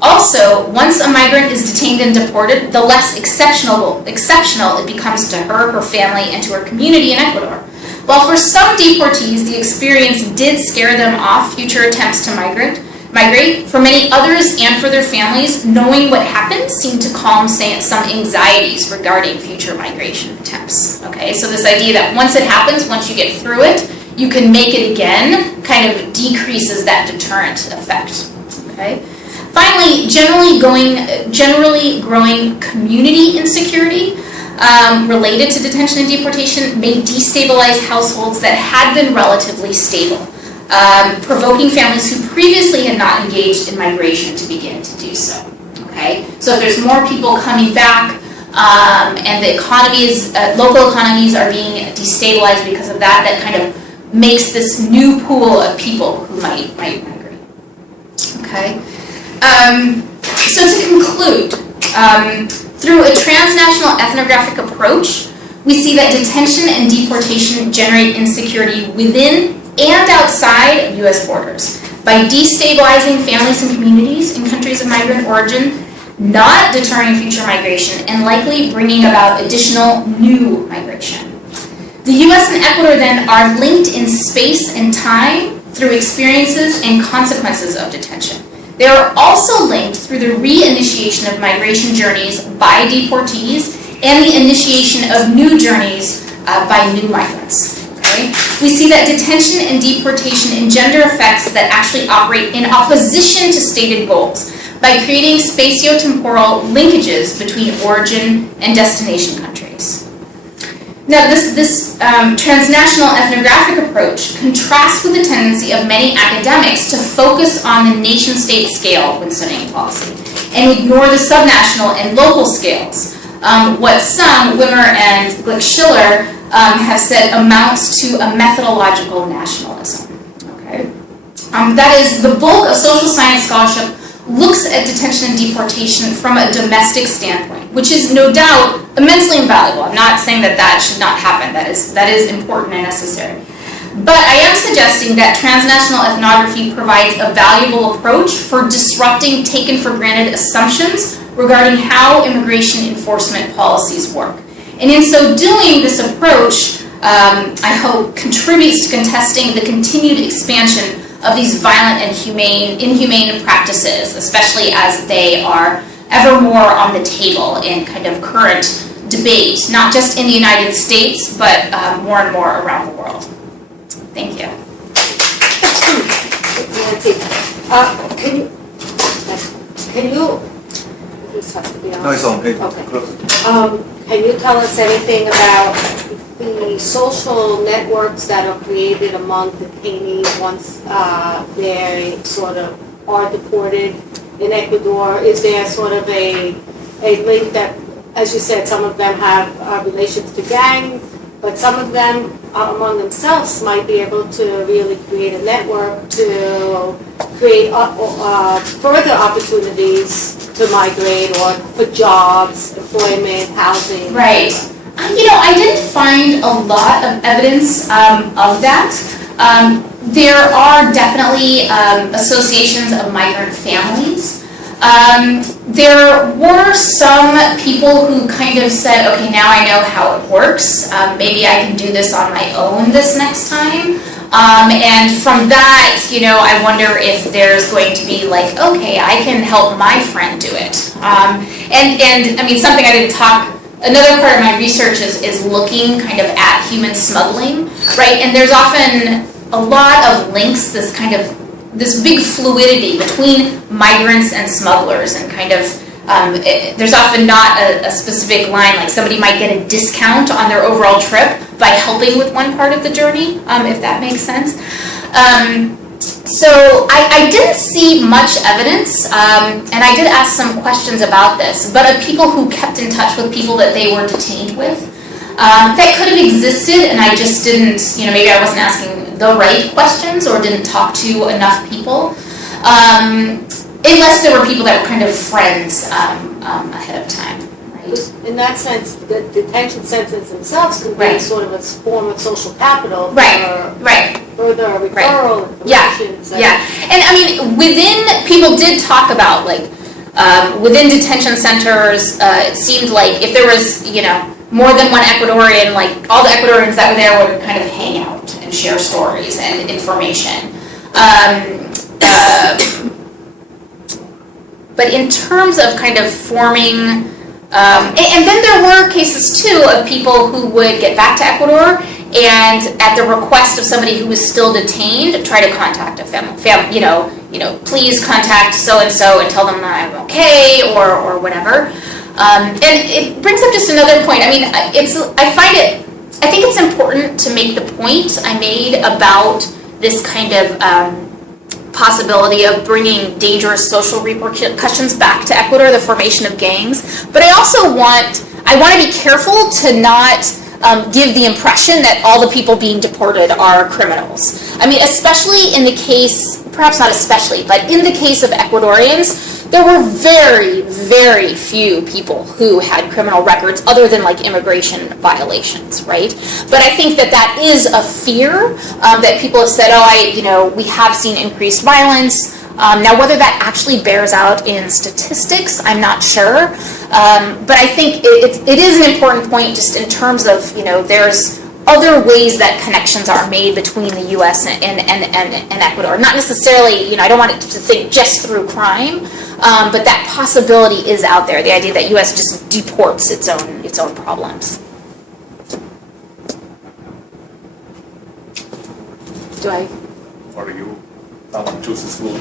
Also, once a migrant is detained and deported, the less exceptional it becomes to her, her family, and to her community in Ecuador. While for some deportees, the experience did scare them off future attempts to migrate, for many others and for their families, knowing what happened seemed to calm some anxieties regarding future migration attempts. Okay, so this idea that once it happens, once you get through it, you can make it again, kind of decreases that deterrent effect. Okay. Finally, generally growing community insecurity related to detention and deportation may destabilize households that had been relatively stable, provoking families who previously had not engaged in migration to begin to do so. Okay, so if there's more people coming back, and the economies, local economies are being destabilized because of that, that kind of makes this new pool of people who might migrate. Okay, so to conclude, through a transnational ethnographic approach, we see that detention and deportation generate insecurity within and outside of U.S. borders. by destabilizing families and communities in countries of migrant origin, not deterring future migration, and likely bringing about additional new migration. The U.S. and Ecuador then are linked in space and time through experiences and consequences of detention. They are also linked through the reinitiation of migration journeys by deportees and the initiation of new journeys by new migrants. Okay? We see that detention and deportation engender effects that actually operate in opposition to stated goals by creating spatiotemporal linkages between origin and destination countries. Now, this transnational ethnographic approach contrasts with the tendency of many academics to focus on the nation-state scale when studying policy and ignore the subnational and local scales. What some, Wimmer and Glick-Schiller, have said amounts to a methodological nationalism. Okay? That is, the bulk of social science scholarship looks at detention and deportation from a domestic standpoint, which is no doubt immensely invaluable. I'm not saying that that should not happen. That is important and necessary. But I am suggesting that transnational ethnography provides a valuable approach for disrupting taken for granted assumptions regarding how immigration enforcement policies work. And in so doing, this approach, I hope, contributes to contesting the continued expansion of these violent and inhumane practices, especially as they are ever more on the table in kind of current debate, not just in the United States, but more and more around the world. Thank you. Nancy, can you? No, it's on. Okay. Can you tell us anything about the social networks that are created among detainees once they sort of are deported in Ecuador? Is there sort of a link that, as you said, some of them have relations to gangs, but some of them among themselves might be able to really create a network to create further opportunities to migrate or for jobs, employment, housing? Right. I didn't find a lot of evidence of that. There are definitely associations of migrant families. There were some people who kind of said, okay, now I know how it works. Maybe I can do this on my own this next time. And from that, I wonder if there's going to be like, okay, I can help my friend do it. And I mean, something I didn't talk. Another part of my research is looking kind of at human smuggling, right? And there's often a lot of links, this big fluidity between migrants and smugglers, and kind of there's often not a specific line, like somebody might get a discount on their overall trip by helping with one part of the journey, if that makes sense. So I didn't see much evidence, and I did ask some questions about this, but of people who kept in touch with people that they were detained with. That could have existed, and I just didn't, maybe I wasn't asking the right questions or didn't talk to enough people. Unless there were people that were kind of friends ahead of time. In that sense, the detention centers themselves can be sort of a form of social capital for further referral information. Yeah. And I mean, people did talk about, like, within detention centers, it seemed like if there was, more than one Ecuadorian, like, all the Ecuadorians that were there would kind of hang out and share stories and information. But in terms of kind of forming, and then there were cases too of people who would get back to Ecuador and at the request of somebody who was still detained, try to contact a family, please contact so-and-so and tell them that I'm okay or whatever. And it brings up just another point. I mean, I think it's important to make the point I made about this kind of possibility of bringing dangerous social repercussions back to Ecuador, the formation of gangs. But I also want to be careful to not give the impression that all the people being deported are criminals. I mean, especially in the case, perhaps not especially, but in the case of Ecuadorians there were very, very few people who had criminal records other than like immigration violations, right? But I think that that is a fear that people have said, we have seen increased violence. Now, whether that actually bears out in statistics, I'm not sure. But I think it is an important point just in terms of, there's other ways that connections are made between the U.S. and Ecuador. Not necessarily, I don't want it to think just through crime, but that possibility is out there, the idea that U.S. just deports its own problems. Do I? Or you, someone chooses school.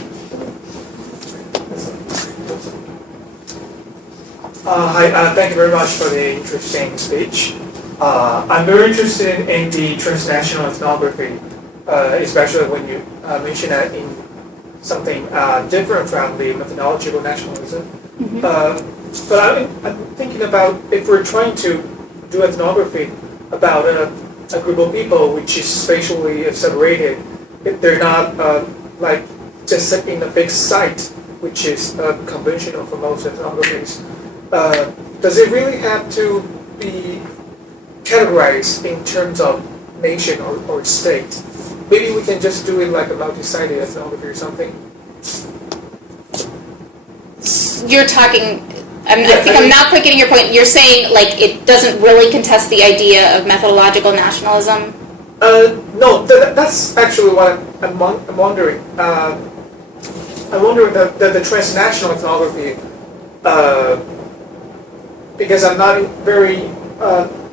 Hi, thank you very much for the interesting speech. I'm very interested in the transnational ethnography, especially when you mention that in something different from the methodological nationalism. Mm-hmm. But I'm thinking about if we're trying to do ethnography about a group of people which is spatially separated, if they're not like just in a fixed site, which is conventional for most ethnographies. Does it really have to be categorized in terms of nation or state? Maybe we can just do it like a multi-sided ethnography or something. You're talking, I think I'm not quite getting your point. You're saying like it doesn't really contest the idea of methodological nationalism? No, that's actually what I'm wondering. I'm wondering that the transnational ethnography, because I'm not very,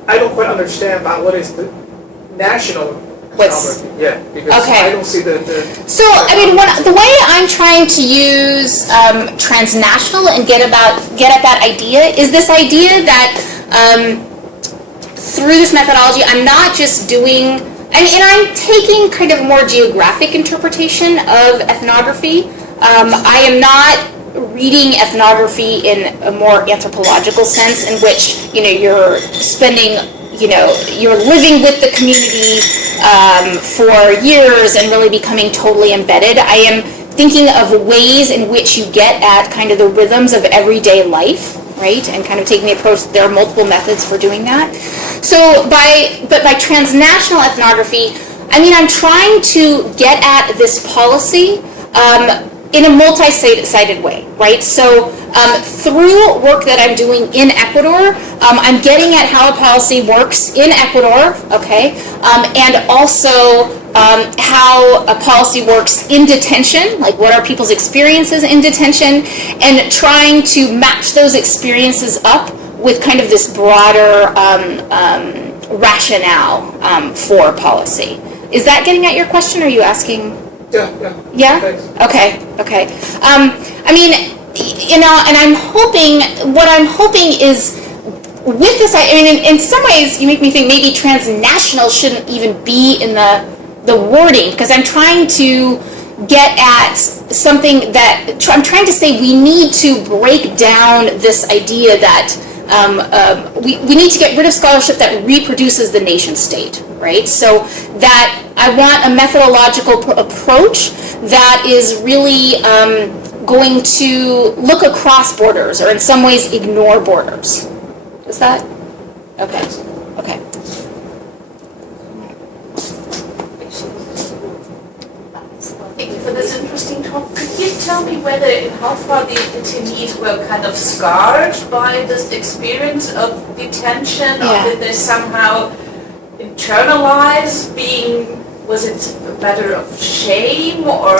I don't quite understand about what is the national ethnography. Yeah, because okay. I don't see the So, the way I'm trying to use transnational and get at that idea is this idea that through this methodology, I'm not just doing, and I'm taking kind of more geographic interpretation of ethnography. I am not reading ethnography in a more anthropological sense in which, you're spending, you're living with the community for years and really becoming totally embedded. I am thinking of ways in which you get at kind of the rhythms of everyday life, right? And kind of taking the approach that there are multiple methods for doing that. So by transnational ethnography, I'm trying to get at this policy in a multi-sided way, right? So through work that I'm doing in Ecuador, I'm getting at how a policy works in Ecuador, okay? And also how a policy works in detention, like what are people's experiences in detention, and trying to match those experiences up with kind of this broader rationale for policy. Is that getting at your question, or are you asking? Yeah? Thanks. Okay. And I'm hoping, what I'm hoping is, with this, in some ways, you make me think maybe transnational shouldn't even be in the wording, because I'm trying to get at something that, I'm trying to say we need to break down this idea that we need to get rid of scholarship that reproduces the nation state, right? So that I want a methodological approach that is really going to look across borders, or in some ways ignore borders. Is that? Okay. Thank you for this interesting talk. Could you tell me how far the detainees were kind of scarred by this experience of detention, or did they somehow internalize was it a matter of shame or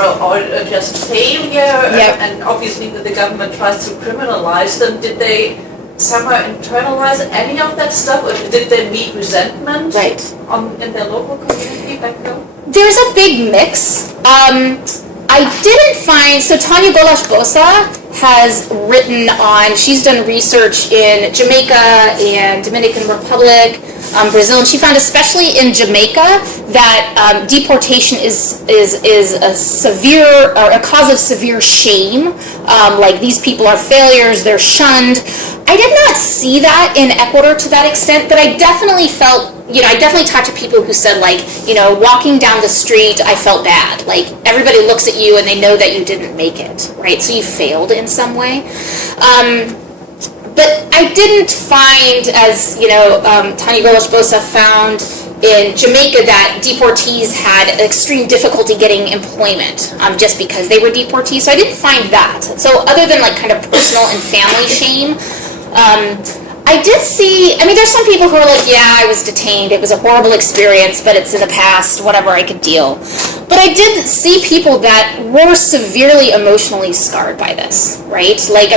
just failure? Yep. And obviously that the government tries to criminalize them. Did they somehow internalize any of that stuff, or did they meet resentment in their local community back home? There's a big mix. I didn't find, so Tanya Golash Bosa has written on, she's done research in Jamaica and Dominican Republic, Brazil, and she found especially in Jamaica that deportation is a severe, or a cause of severe shame. Like these people are failures, they're shunned. I did not see that in Ecuador to that extent, but I definitely felt, I definitely talked to people who said, like, walking down the street, I felt bad. Like, everybody looks at you and they know that you didn't make it, right? So you failed in some way. But I didn't find, as, Tanya Golos-Bosa found in Jamaica, that deportees had extreme difficulty getting employment just because they were deportees. So I didn't find that. So other than, like, kind of personal and family shame, I did see, there's some people who are like, yeah, I was detained, it was a horrible experience, but it's in the past, whatever, I could deal. But I did see people that were severely emotionally scarred by this, right? Like,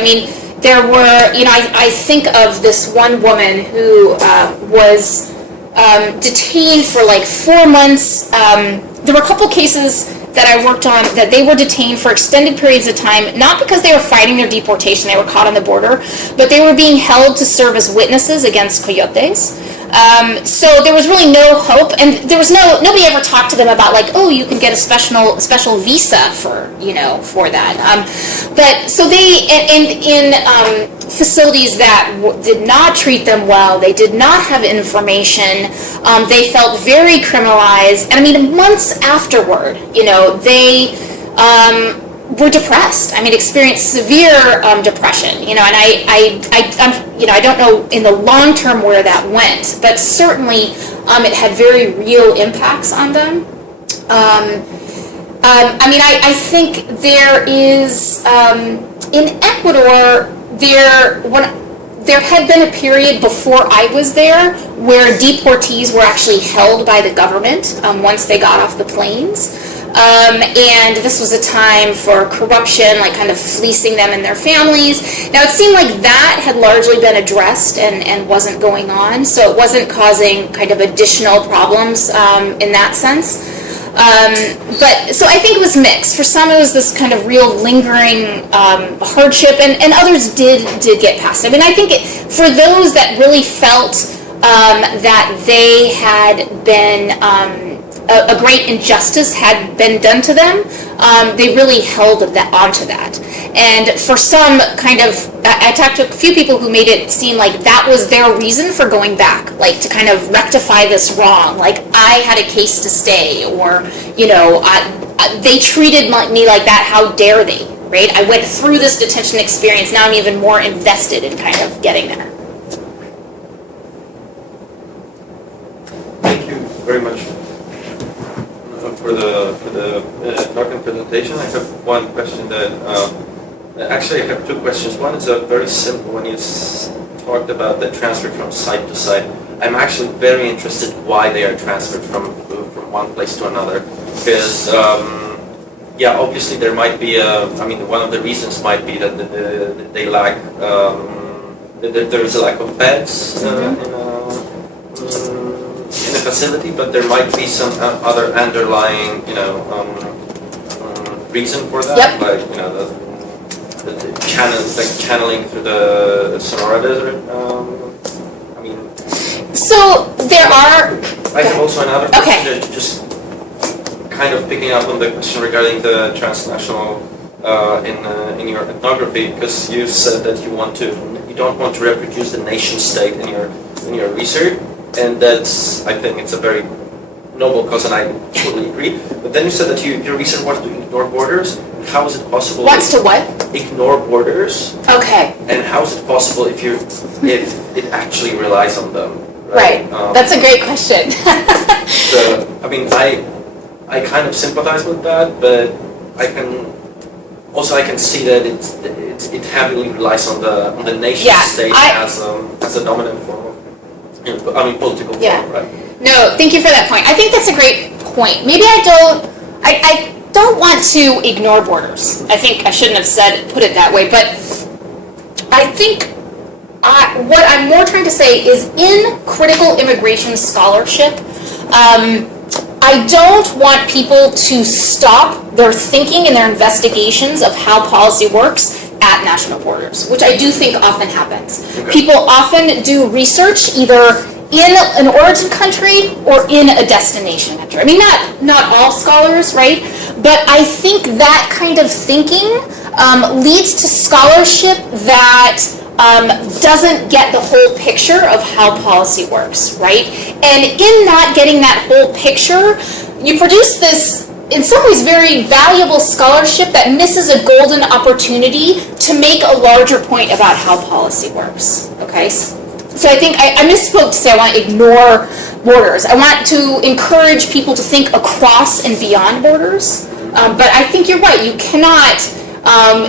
there were, I think of this one woman who was detained for like 4 months. There were a couple cases that I worked on that they were detained for extended periods of time, not because they were fighting their deportation, they were caught on the border, but they were being held to serve as witnesses against coyotes. So there was really no hope, and there was nobody ever talked to them about, like, oh, you can get a special visa for that. But so they in facilities that did not treat them well, they did not have information, they felt very criminalized, and months afterward, they were depressed. Experienced severe depression. And I don't know in the long term where that went, but certainly it had very real impacts on them. I think there is in Ecuador there had been a period before I was there where deportees were actually held by the government once they got off the planes. And this was a time for corruption, like kind of fleecing them and their families. Now it seemed like that had largely been addressed and wasn't going on, so it wasn't causing kind of additional problems in that sense. But so I think it was mixed. For some it was this kind of real lingering hardship, and others did get past it. I think for those that really felt that they had been a great injustice had been done to them, they really held onto that. And for some I talked to a few people who made it seem like that was their reason for going back, like to kind of rectify this wrong, like I had a case to stay, or they treated me like that, how dare they, right? I went through this detention experience, now I'm even more invested in kind of getting there. Thank you very much for the talk and presentation. I have one question that, actually I have two questions. One is a very simple one. You talked about the transfer from site to site. I'm actually very interested why they are transferred from one place to another. Because, obviously there might be one of the reasons might be that they lack, that there is a lack of beds in the facility, but there might be some other underlying, reason for that, yep. Like the channeling through the Sonora Desert. So there are. I have also another question, okay. Just kind of picking up on the question regarding the transnational in your ethnography, because you said that you don't want to reproduce the nation state in your research. And that's, I think it's a very noble cause, and I totally agree. But then you said that your research wants to ignore borders. How is it possible? Wants to what? Ignore borders. Okay. And how is it possible if it actually relies on them? Right. That's a great question. So, I kind of sympathize with that, but I can see that it heavily relies on the nation state as a dominant form of. Political form, right? No, thank you for that point. I think that's a great point. Maybe I don't want to ignore borders. I think I shouldn't have put it that way, but I think what I'm more trying to say is in critical immigration scholarship, I don't want people to stop their thinking and their investigations of how policy works at national borders, which I do think often happens. Okay. People often do research either in an origin country or in a destination country. I mean, not all scholars, right? But I think that kind of thinking leads to scholarship that doesn't get the whole picture of how policy works, right? And in not getting that whole picture, you produce this, in some ways, very valuable scholarship that misses a golden opportunity to make a larger point about how policy works, okay? So I think I misspoke to say I want to ignore borders. I want to encourage people to think across and beyond borders. But I think you're right. You cannot,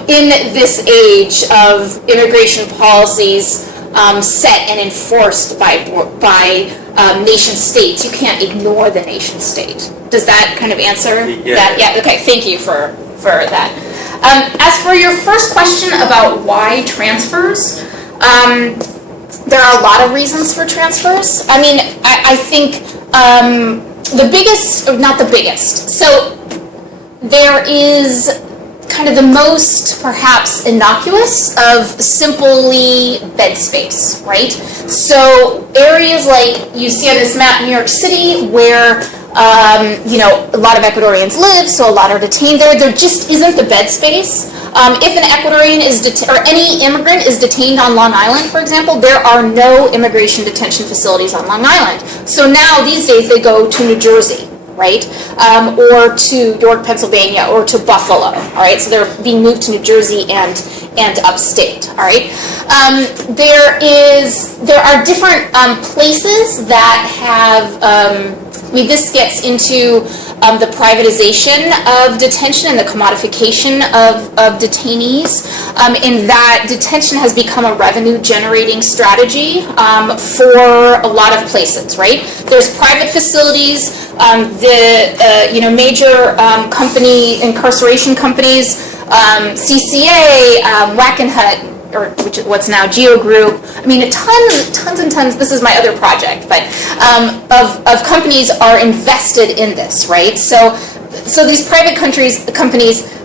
in this age of immigration policies set and enforced by nation states, you can't ignore the nation state. Does that kind of answer that? Yeah. Okay. Thank you for that. As for your first question about why transfers. There are a lot of reasons for transfers. I mean, I think the biggest, or not the biggest, so there is kind of the most, perhaps, innocuous of simply bed space, right? So areas like you see on this map, New York City, where a lot of Ecuadorians live, so a lot are detained there. There just isn't the bed space. If an Ecuadorian is or any immigrant is detained on Long Island, for example, there are no immigration detention facilities on Long Island. So now these days they go to New Jersey, right, or to York, Pennsylvania, or to Buffalo. All right, so they're being moved to New Jersey and upstate. All right, there are different places that have. I mean, this gets into the privatization of detention and the commodification of detainees, in that detention has become a revenue-generating strategy for a lot of places, right? There's private facilities, major incarceration companies, CCA, Wackenhut, or what's now Geo Group. I mean, tons and tons. This is my other project, but of companies are invested in this, right? So these private companies,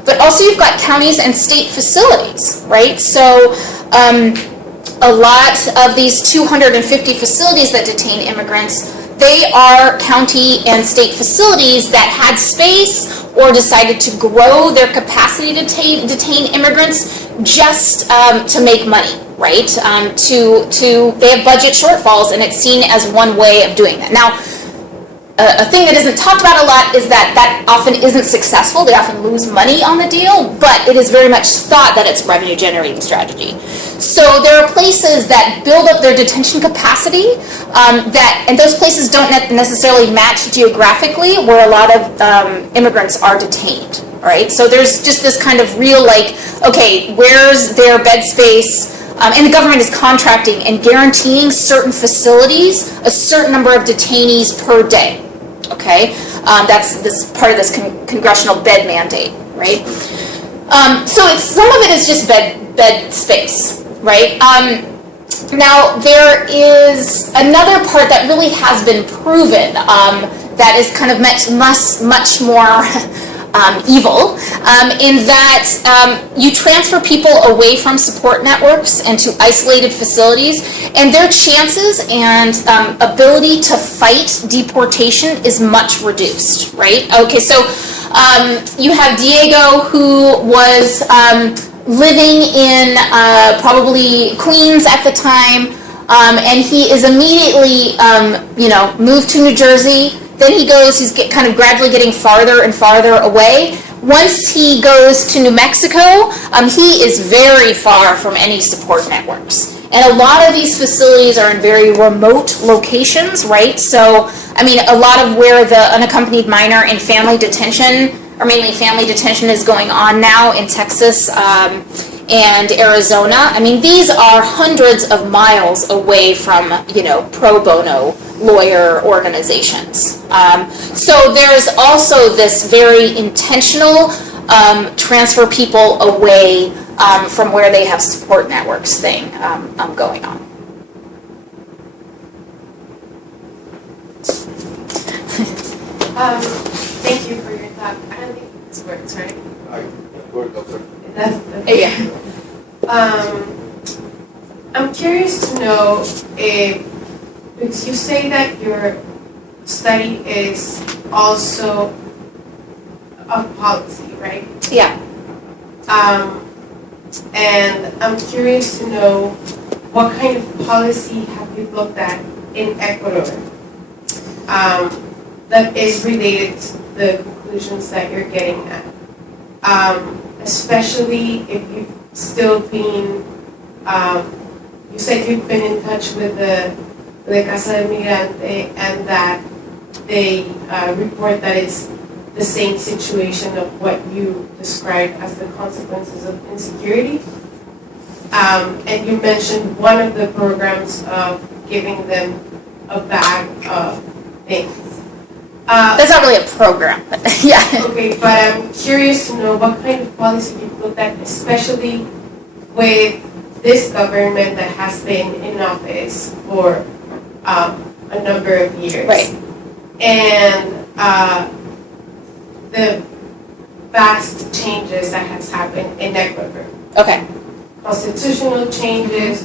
but also you've got counties and state facilities, right? So a lot of these 250 facilities that detain immigrants, they are county and state facilities that had space or decided to grow their capacity to detain immigrants just to make money, right? They have budget shortfalls, and it's seen as one way of doing that. Now, a thing that isn't talked about a lot is that often isn't successful. They often lose money on the deal, but it is very much thought that it's a revenue-generating strategy. So there are places that build up their detention capacity, and those places don't necessarily match geographically where a lot of immigrants are detained. All right, so there's just this kind of real, okay, where's their bed space? And the government is contracting and guaranteeing certain facilities a certain number of detainees per day. Okay, that's this part of this congressional bed mandate, right? So some of it is just bed space, right? Now there is another part that really has been proven that is kind of much more. Evil, in that you transfer people away from support networks and to isolated facilities, and their chances and ability to fight deportation is much reduced, right? Okay, so you have Diego, who was living in probably Queens at the time, and he is immediately, moved to New Jersey. Then he's kind of gradually getting farther and farther away. Once he goes to New Mexico, he is very far from any support networks. And a lot of these facilities are in very remote locations, right? So, I mean, a lot of where the unaccompanied minor and family detention, or mainly family detention, is going on now in Texas and Arizona. I mean, these are hundreds of miles away from, pro bono lawyer organizations. So there's also this very intentional transfer people away from where they have support networks thing going on. Thank you for your talk. I don't think this works, right? Yeah. I'm curious to know if Because you say that your study is also of policy, right? Yeah. And I'm curious to know what kind of policy have you looked at in Ecuador that is related to the conclusions that you're getting at, especially if you've still been, you said you've been in touch with the Casa del Migrante and that they report that it's the same situation of what you described as the consequences of insecurity. And you mentioned one of the programs of giving them a bag of things. That's not really a program, but yeah. Okay, but I'm curious to know what kind of policy you've looked at, especially with this government that has been in office for a number of years. Right. And the vast changes that has happened in Ecuador. Okay. Constitutional changes,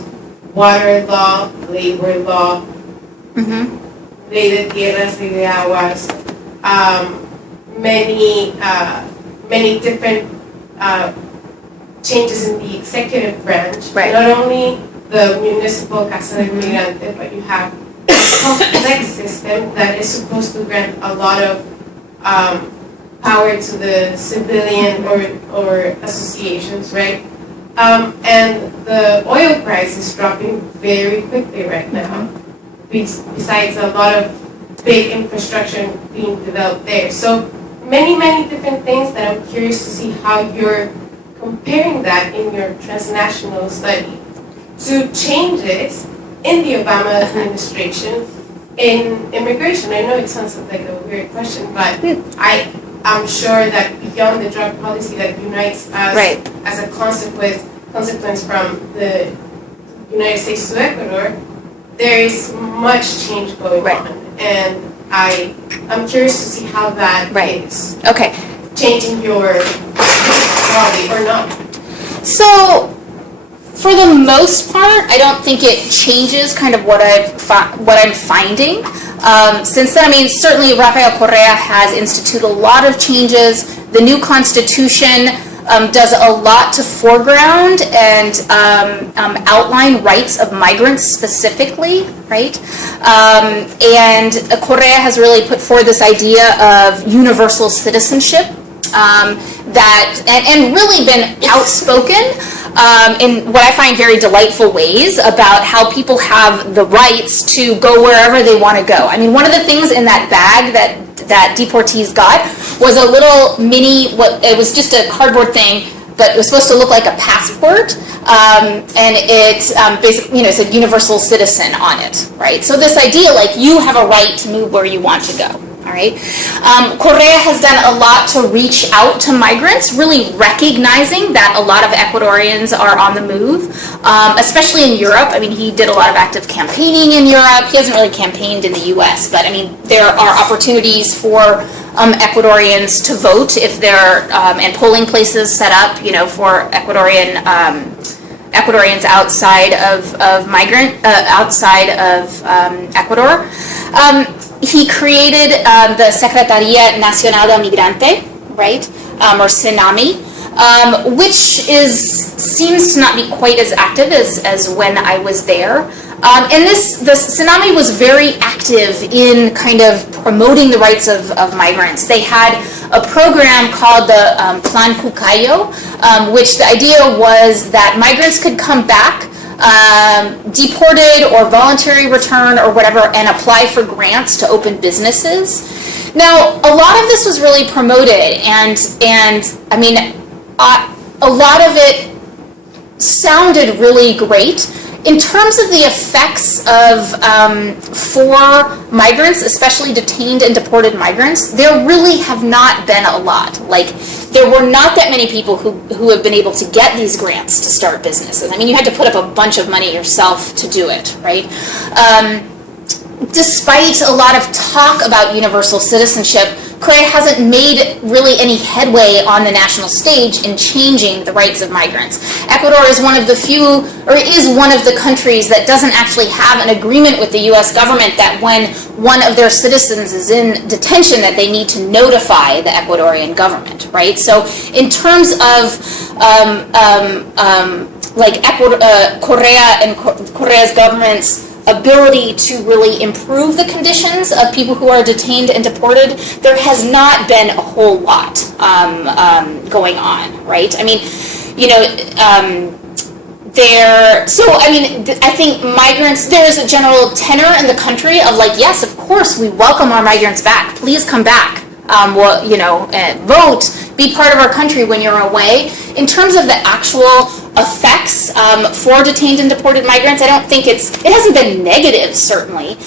water law, labor law, Mm-hmm. ley de tierras, ley de aguas, many different changes in the executive branch. Right. Not only the municipal Casa del Migrante, but you have a complex system that is supposed to grant a lot of power to the civilian or associations, right? And the oil price is dropping very quickly right now, besides a lot of big infrastructure being developed there. So many different things that I'm curious to see how you're comparing that in your transnational study to changes in the Obama administration in immigration. I know it sounds like a weird question, but I'm sure that beyond the drug policy that unites us Right. as a consequence from the United States to Ecuador, there is much change going Right. on. And I'm curious to see how that Right. is Okay. changing your body or not. So, for the most part, I don't think it changes kind of what I'm finding. Since then, I mean, certainly Rafael Correa has instituted a lot of changes. The new constitution does a lot to foreground and outline rights of migrants specifically, right? And Correa has really put forward this idea of universal citizenship and really been outspoken in what I find very delightful ways about how people have the rights to go wherever they want to go. I mean, one of the things in that bag that deportees got was a little mini, it was just a cardboard thing, but it was supposed to look like a passport, and it basically, said universal citizen on it, right? So this idea, like, you have a right to move where you want to go. All right. Correa has done a lot to reach out to migrants, really recognizing that a lot of Ecuadorians are on the move, especially in Europe. I mean, he did a lot of active campaigning in Europe. He hasn't really campaigned in the U.S., but I mean, there are opportunities for Ecuadorians to vote if they're and polling places set up, for Ecuadorians outside of Ecuador. He created the Secretaría Nacional del Migrante, right, or SENAMI, which seems to not be quite as active as when I was there. And the SENAMI was very active in kind of promoting the rights of migrants. They had a program called the Plan Cucayo, which the idea was that migrants could come back, deported or voluntary return or whatever, and apply for grants to open businesses. Now, a lot of this was really promoted, and I mean, a lot of it sounded really great. In terms of the effects for migrants, especially detained and deported migrants, there really have not been a lot. Like, there were not that many people who have been able to get these grants to start businesses. I mean, you had to put up a bunch of money yourself to do it, right? Despite a lot of talk about universal citizenship, Korea hasn't made really any headway on the national stage in changing the rights of migrants. Ecuador is one of the few, or is one of the countries that doesn't actually have an agreement with the U.S. government that when one of their citizens is in detention that they need to notify the Ecuadorian government, right? So in terms of Korea and Korea's government's ability to really improve the conditions of people who are detained and deported, there has not been a whole lot going on, right? I mean, you know, I think migrants, there is a general tenor in the country of like, yes, of course, we welcome our migrants back. Please come back. Vote, be part of our country when you're away. In terms of the actual effects for detained and deported migrants, I don't think it hasn't been negative, certainly,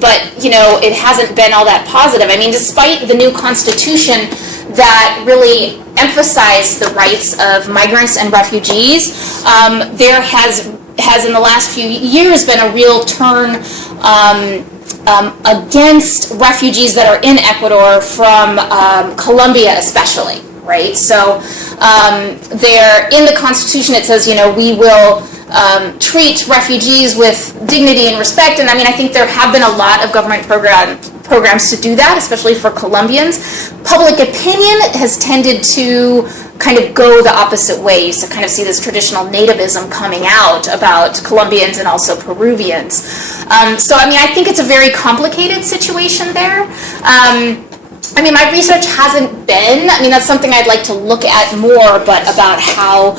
but, you know, it hasn't been all that positive. I mean, despite the new constitution that really emphasized the rights of migrants and refugees, there has in the last few years been a real turn against refugees that are in Ecuador from Colombia especially, right? So there, in the Constitution it says, you know, we will treat refugees with dignity and respect, and I mean, I think there have been a lot of government programs to do that, especially for Colombians. Public opinion has tended to kind of go the opposite way, to kind of see this traditional nativism coming out about Colombians and also Peruvians. So, I mean, I think it's a very complicated situation there. I mean, my research hasn't been, I mean, that's something I'd like to look at more, but about how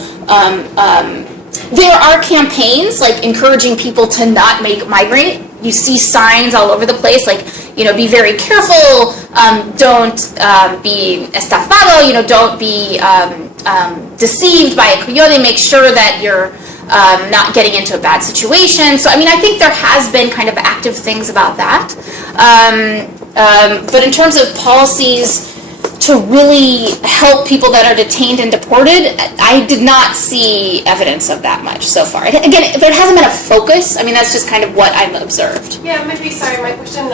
there are campaigns like encouraging people to not migrate. You see signs all over the place, like, you know, be very careful, don't be estafado, you know, don't be deceived by a coyote, make sure that you're not getting into a bad situation. So, I mean, I think there has been kind of active things about that. But in terms of policies to really help people that are detained and deported, I did not see evidence of that much so far. Again, there hasn't been a focus. I mean, that's just kind of what I've observed. Yeah, maybe, sorry, my question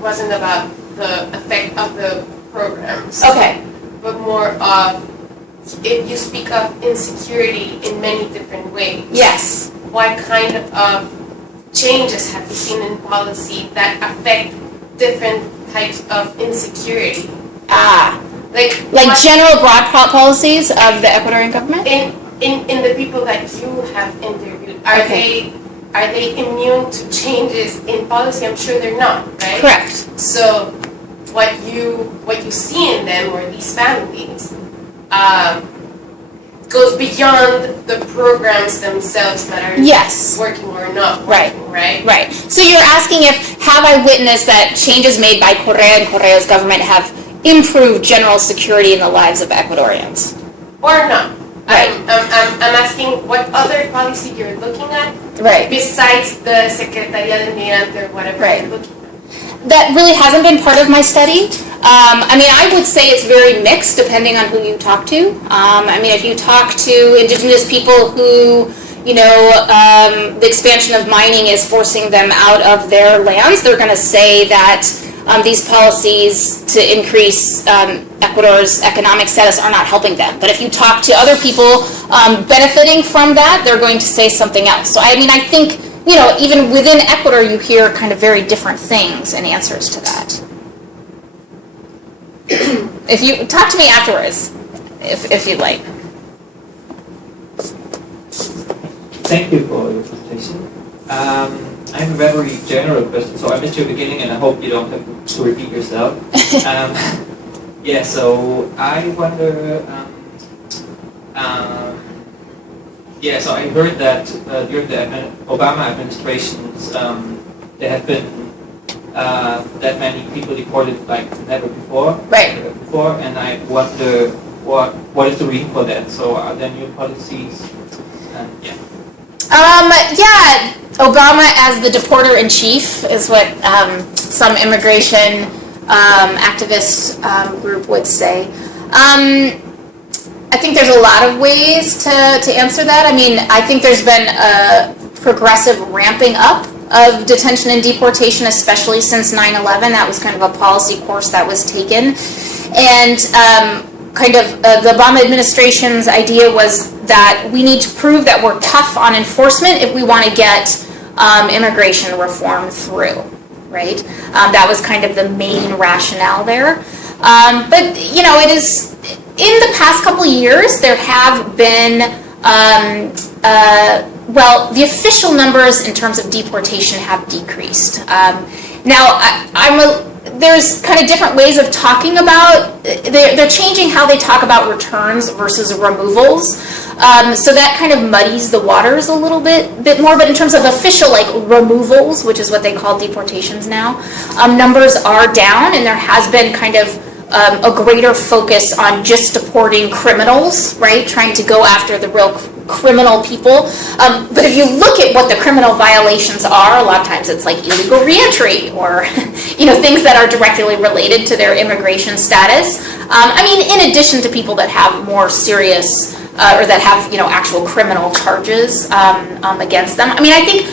wasn't about the effect of the programs. Okay. But more of, if you speak of insecurity in many different ways. Yes. What kind of changes have you seen in policy that affect different types of insecurity? Like general broad policies of the Ecuadorian government? In the people that you have interviewed, are they immune to changes in policy? I'm sure they're not, right? Correct. So what you see in them, or these families, goes beyond the programs themselves that are working or not working, right? Right. So you're asking have I witnessed that changes made by Correa and Correa's government have improved general security in the lives of Ecuadorians? Or not. Right. I'm asking what other policy you're looking at, besides the Secretaría de Migrante or whatever you're looking at. That really hasn't been part of my study. I mean, I would say it's very mixed depending on who you talk to. I mean, if you talk to indigenous people who, you know, the expansion of mining is forcing them out of their lands, they're going to say that these policies to increase Ecuador's economic status are not helping them. But if you talk to other people benefiting from that, they're going to say something else. So, I mean, I think, you know, even within Ecuador, you hear kind of very different things and answers to that. If you talk to me afterwards, if you'd like. Thank you for your presentation. I have a very general question, so I missed your beginning, and I hope you don't have to repeat yourself. Yeah, so I wonder. Yeah, so I heard that during the Obama administrations, there have been that many people deported like never before. Before, and I wonder what is the reason for that. So are there new policies? Obama as the deporter-in-chief is what some immigration activist group would say. I think there's a lot of ways to answer that. I mean, I think there's been a progressive ramping up of detention and deportation, especially since 9/11. That was kind of a policy course that was taken. And the Obama administration's idea was that we need to prove that we're tough on enforcement if we want to get immigration reform through, right? That was kind of the main rationale there. But, it is, in the past couple of years, there have been, the official numbers in terms of deportation have decreased. There's kind of different ways of talking about, they're changing how they talk about returns versus removals. So that kind of muddies the waters a little bit more, but in terms of official removals, which is what they call deportations now, numbers are down, and there has been kind of a greater focus on just deporting criminals, right? Trying to go after the real criminal people. But if you look at what the criminal violations are, a lot of times it's like illegal reentry or, things that are directly related to their immigration status. In addition to people that have more serious or that have, actual criminal charges against them. I think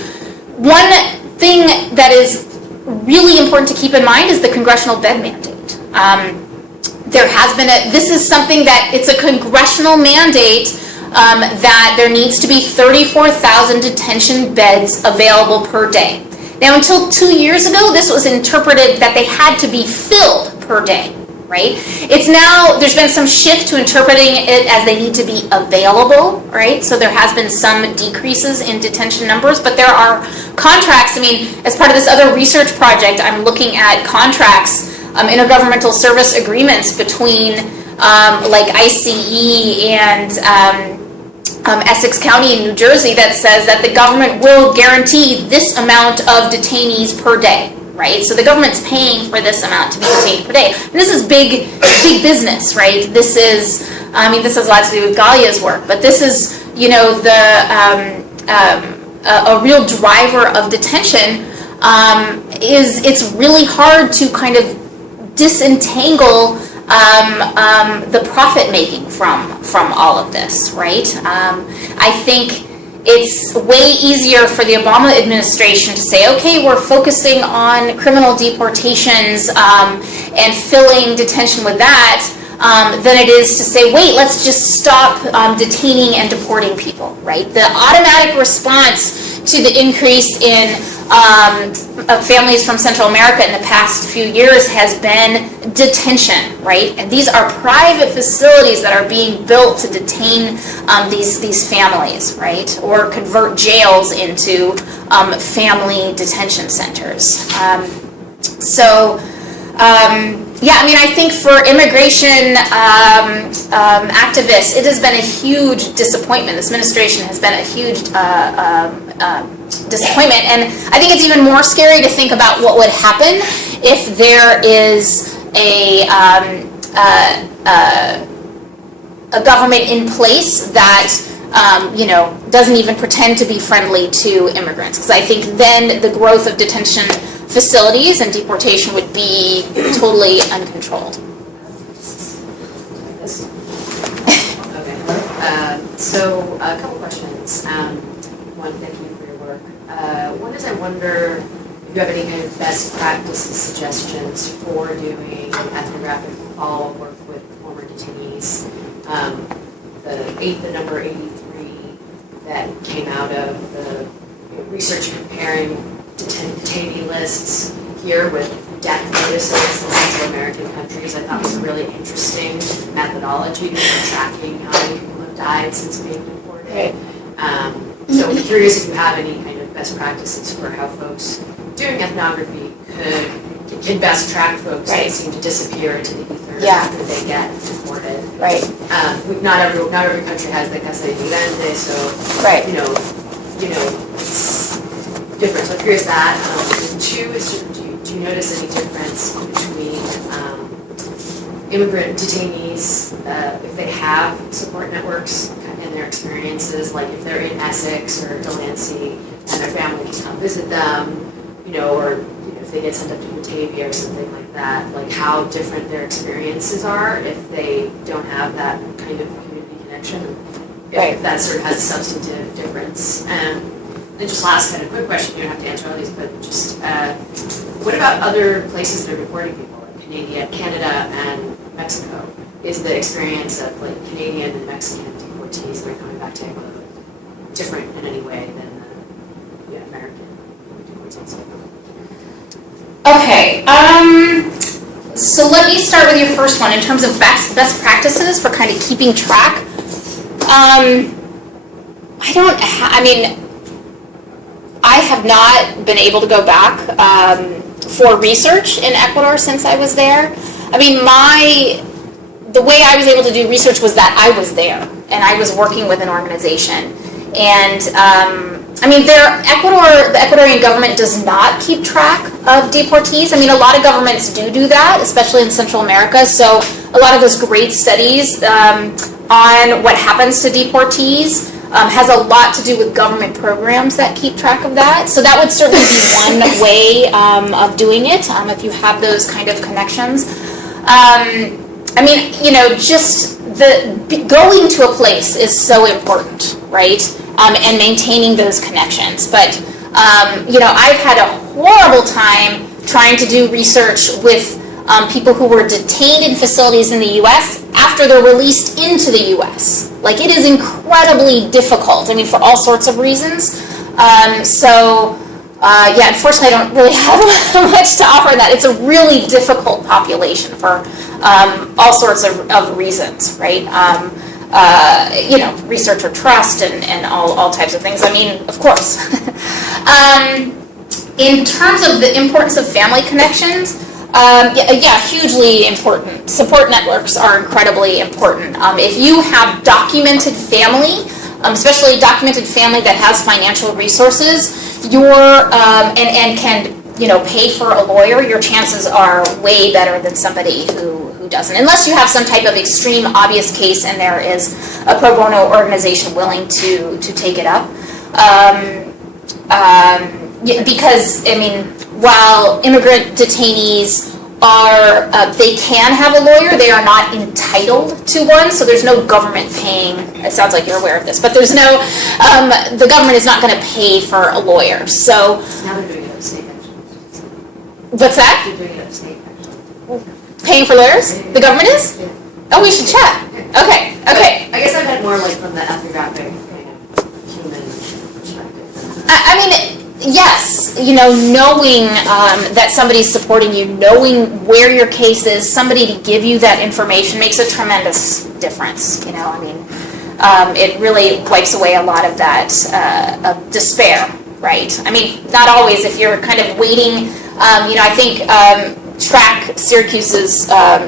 one thing that is really important to keep in mind is the congressional bed mandate. There has been this is something that it's a congressional mandate that there needs to be 34,000 detention beds available per day. Now, until 2 years ago, this was interpreted that they had to be filled per day, right? It's now, there's been some shift to interpreting it as they need to be available, right? So there has been some decreases in detention numbers, but there are contracts. As part of this other research project, I'm looking at contracts, intergovernmental service agreements between ICE and Essex County in New Jersey that says that the government will guarantee this amount of detainees per day, right? So the government's paying for this amount to be detained per day. And this is big business, right? This is, this has a lot to do with Galia's work, but this is, a real driver of detention. It's really hard to kind of disentangle the profit making from all of this, right? I think it's way easier for the Obama administration to say, okay, we're focusing on criminal deportations and filling detention with that, than it is to say, wait, let's just stop detaining and deporting people, right? The automatic response to the increase in families from Central America in the past few years has been detention, right? And these are private facilities that are being built to detain these families, right? Or convert jails into family detention centers. I think for immigration activists, it has been a huge disappointment. This administration has been a huge disappointment, and I think it's even more scary to think about what would happen if there is a government in place that doesn't even pretend to be friendly to immigrants. Because I think then the growth of detention facilities and deportation would be totally uncontrolled. So a couple questions. One, thank you for your work. One is I wonder if you have any kind of best practices suggestions for doing ethnographic follow-up work with former detainees. The number 83 that came out of the research comparing detainee lists here with death notices in Central American countries, I thought was a really interesting methodology for tracking how many people have died since being deported. So I'm curious if you have any kind of best practices for how folks doing ethnography can best track folks that seem to disappear into the ether after they get deported. Right. Not every country has the casa de migrante, so it's different. So I'm curious that. And two is, do you notice any difference between immigrant detainees, if they have support networks in their experiences, like if they're in Essex or Delancey and their families come visit them, or if they get sent up to Batavia or something like that, like how different their experiences are if they don't have that kind of community connection, if that sort of has a substantive difference. just last kind of quick question, you don't have to answer all these, but just what about other places that are deporting people, like Canada and Mexico? Is the experience of like Canadian and Mexican deportees that are coming back to Ecuador different in any way than the American deportees? Okay, so let me start with your first one in terms of best practices for kind of keeping track. I have not been able to go back for research in Ecuador since I was there. I mean, the way I was able to do research was that I was there and I was working with an organization. And the Ecuadorian government does not keep track of deportees. I mean, a lot of governments do that, especially in Central America. So a lot of those great studies on what happens to deportees has a lot to do with government programs that keep track of that. So that would certainly be one way of doing it, if you have those kind of connections. Just going to a place is so important, right? And maintaining those connections. But, I've had a horrible time trying to do research with people who were detained in facilities in the U.S. after they're released into the U.S. Like, it is incredibly difficult, for all sorts of reasons. Unfortunately, I don't really have much to offer that. It's a really difficult population for all sorts of reasons, right? Researcher trust and all types of things. Of course. In terms of the importance of family connections, hugely important. Support networks are incredibly important. If you have documented family, especially documented family that has financial resources, and can pay for a lawyer, your chances are way better than somebody who doesn't, unless you have some type of extreme obvious case and there is a pro bono organization willing to take it up. Because while immigrant detainees they can have a lawyer, they are not entitled to one, so there's no government paying. It sounds like you're aware of this, but there's no, the government is not going to pay for a lawyer. So now they're doing it at state, actually. What's that? They're doing it at state, actually. Paying for lawyers? The government is? Yeah. Oh, we should chat. Okay. I guess I've had more like from the ethnographic kind of human perspective. Yes, knowing that somebody's supporting you, knowing where your case is, somebody to give you that information makes a tremendous difference. It really wipes away a lot of that of despair, right? Not always. If you're kind of waiting, I think Syracuse's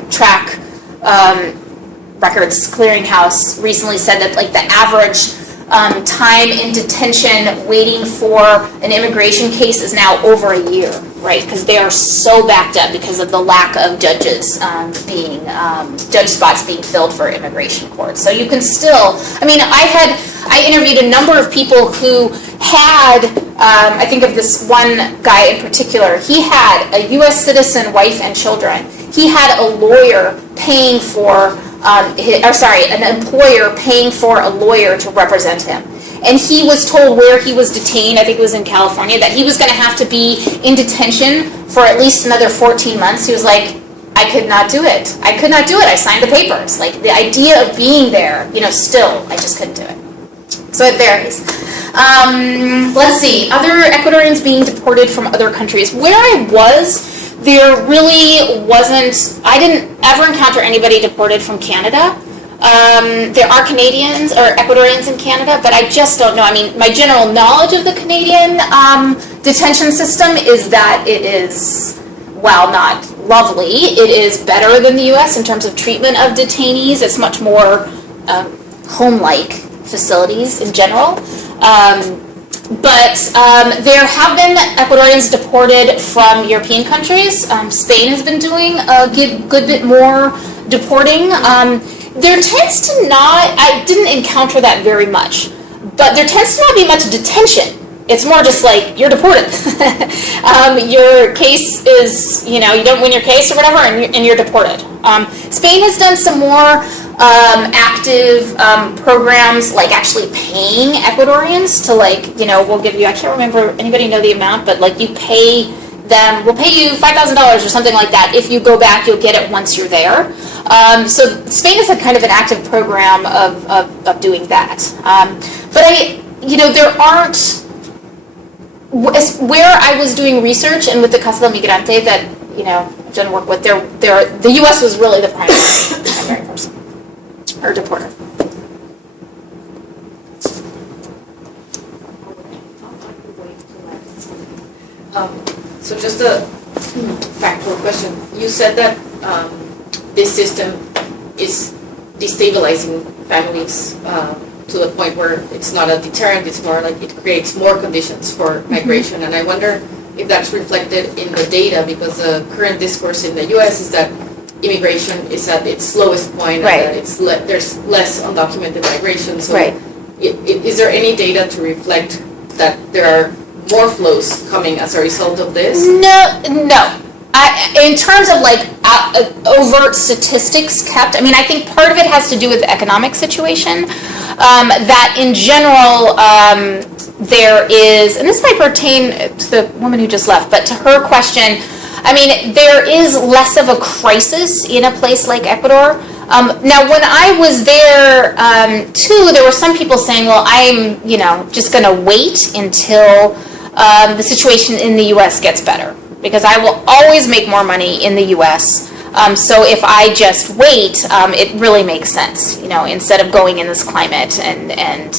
track records clearinghouse recently said that like the average time in detention waiting for an immigration case is now over a year, right? Because they are so backed up because of the lack of judges judge spots being filled for immigration courts. So you can still, I interviewed a number of people who had, I think of this one guy in particular, he had a U.S. citizen wife and children. He had a lawyer paying for an employer paying for a lawyer to represent him. And he was told where he was detained, I think it was in California, that he was going to have to be in detention for at least another 14 months. He was like, I could not do it. I signed the papers. Like, the idea of being there, still, I just couldn't do it. So it varies. Let's see, other Ecuadorians being deported from other countries. Where I was, there really wasn't, I didn't ever encounter anybody deported from Canada. There are Canadians or Ecuadorians in Canada, but I just don't know. My general knowledge of the Canadian detention system is that it is, while not lovely, it is better than the U.S. in terms of treatment of detainees. It's much more home-like facilities in general. But there have been Ecuadorians deported from European countries. Spain has been doing a good bit more deporting. There tends to not, I didn't encounter that very much, but there tends to not be much detention. It's more just like, you're deported. Your case is, you don't win your case or whatever, and you're deported. Spain has done some more active programs like actually paying Ecuadorians to we'll give you, I can't remember, anybody know the amount, but like you pay them, we'll pay you $5,000 or something like that. If you go back, you'll get it once you're there. So Spain has had kind of an active program of doing that. But there aren't, where I was doing research and with the Casa del Migrante that, I've done work with, the U.S. was really the primary person, or deporter. So just a factual question. You said that this system is destabilizing families to the point where it's not a deterrent, it's more like it creates more conditions for migration. And I wonder if that's reflected in the data, because the current discourse in the U.S. is that immigration is at its lowest point, Right. and that there's less undocumented migration. So Right. Is there any data to reflect that there are more flows coming as a result of this? No. In terms of overt statistics kept, I think part of it has to do with the economic situation. That in general, there is, and this might pertain to the woman who just left, but to her question, there is less of a crisis in a place like Ecuador. Now, when I was there, too, there were some people saying, well, I'm, just going to wait until the situation in the U.S. gets better, because I will always make more money in the U.S., so if I just wait, it really makes sense, instead of going in this climate and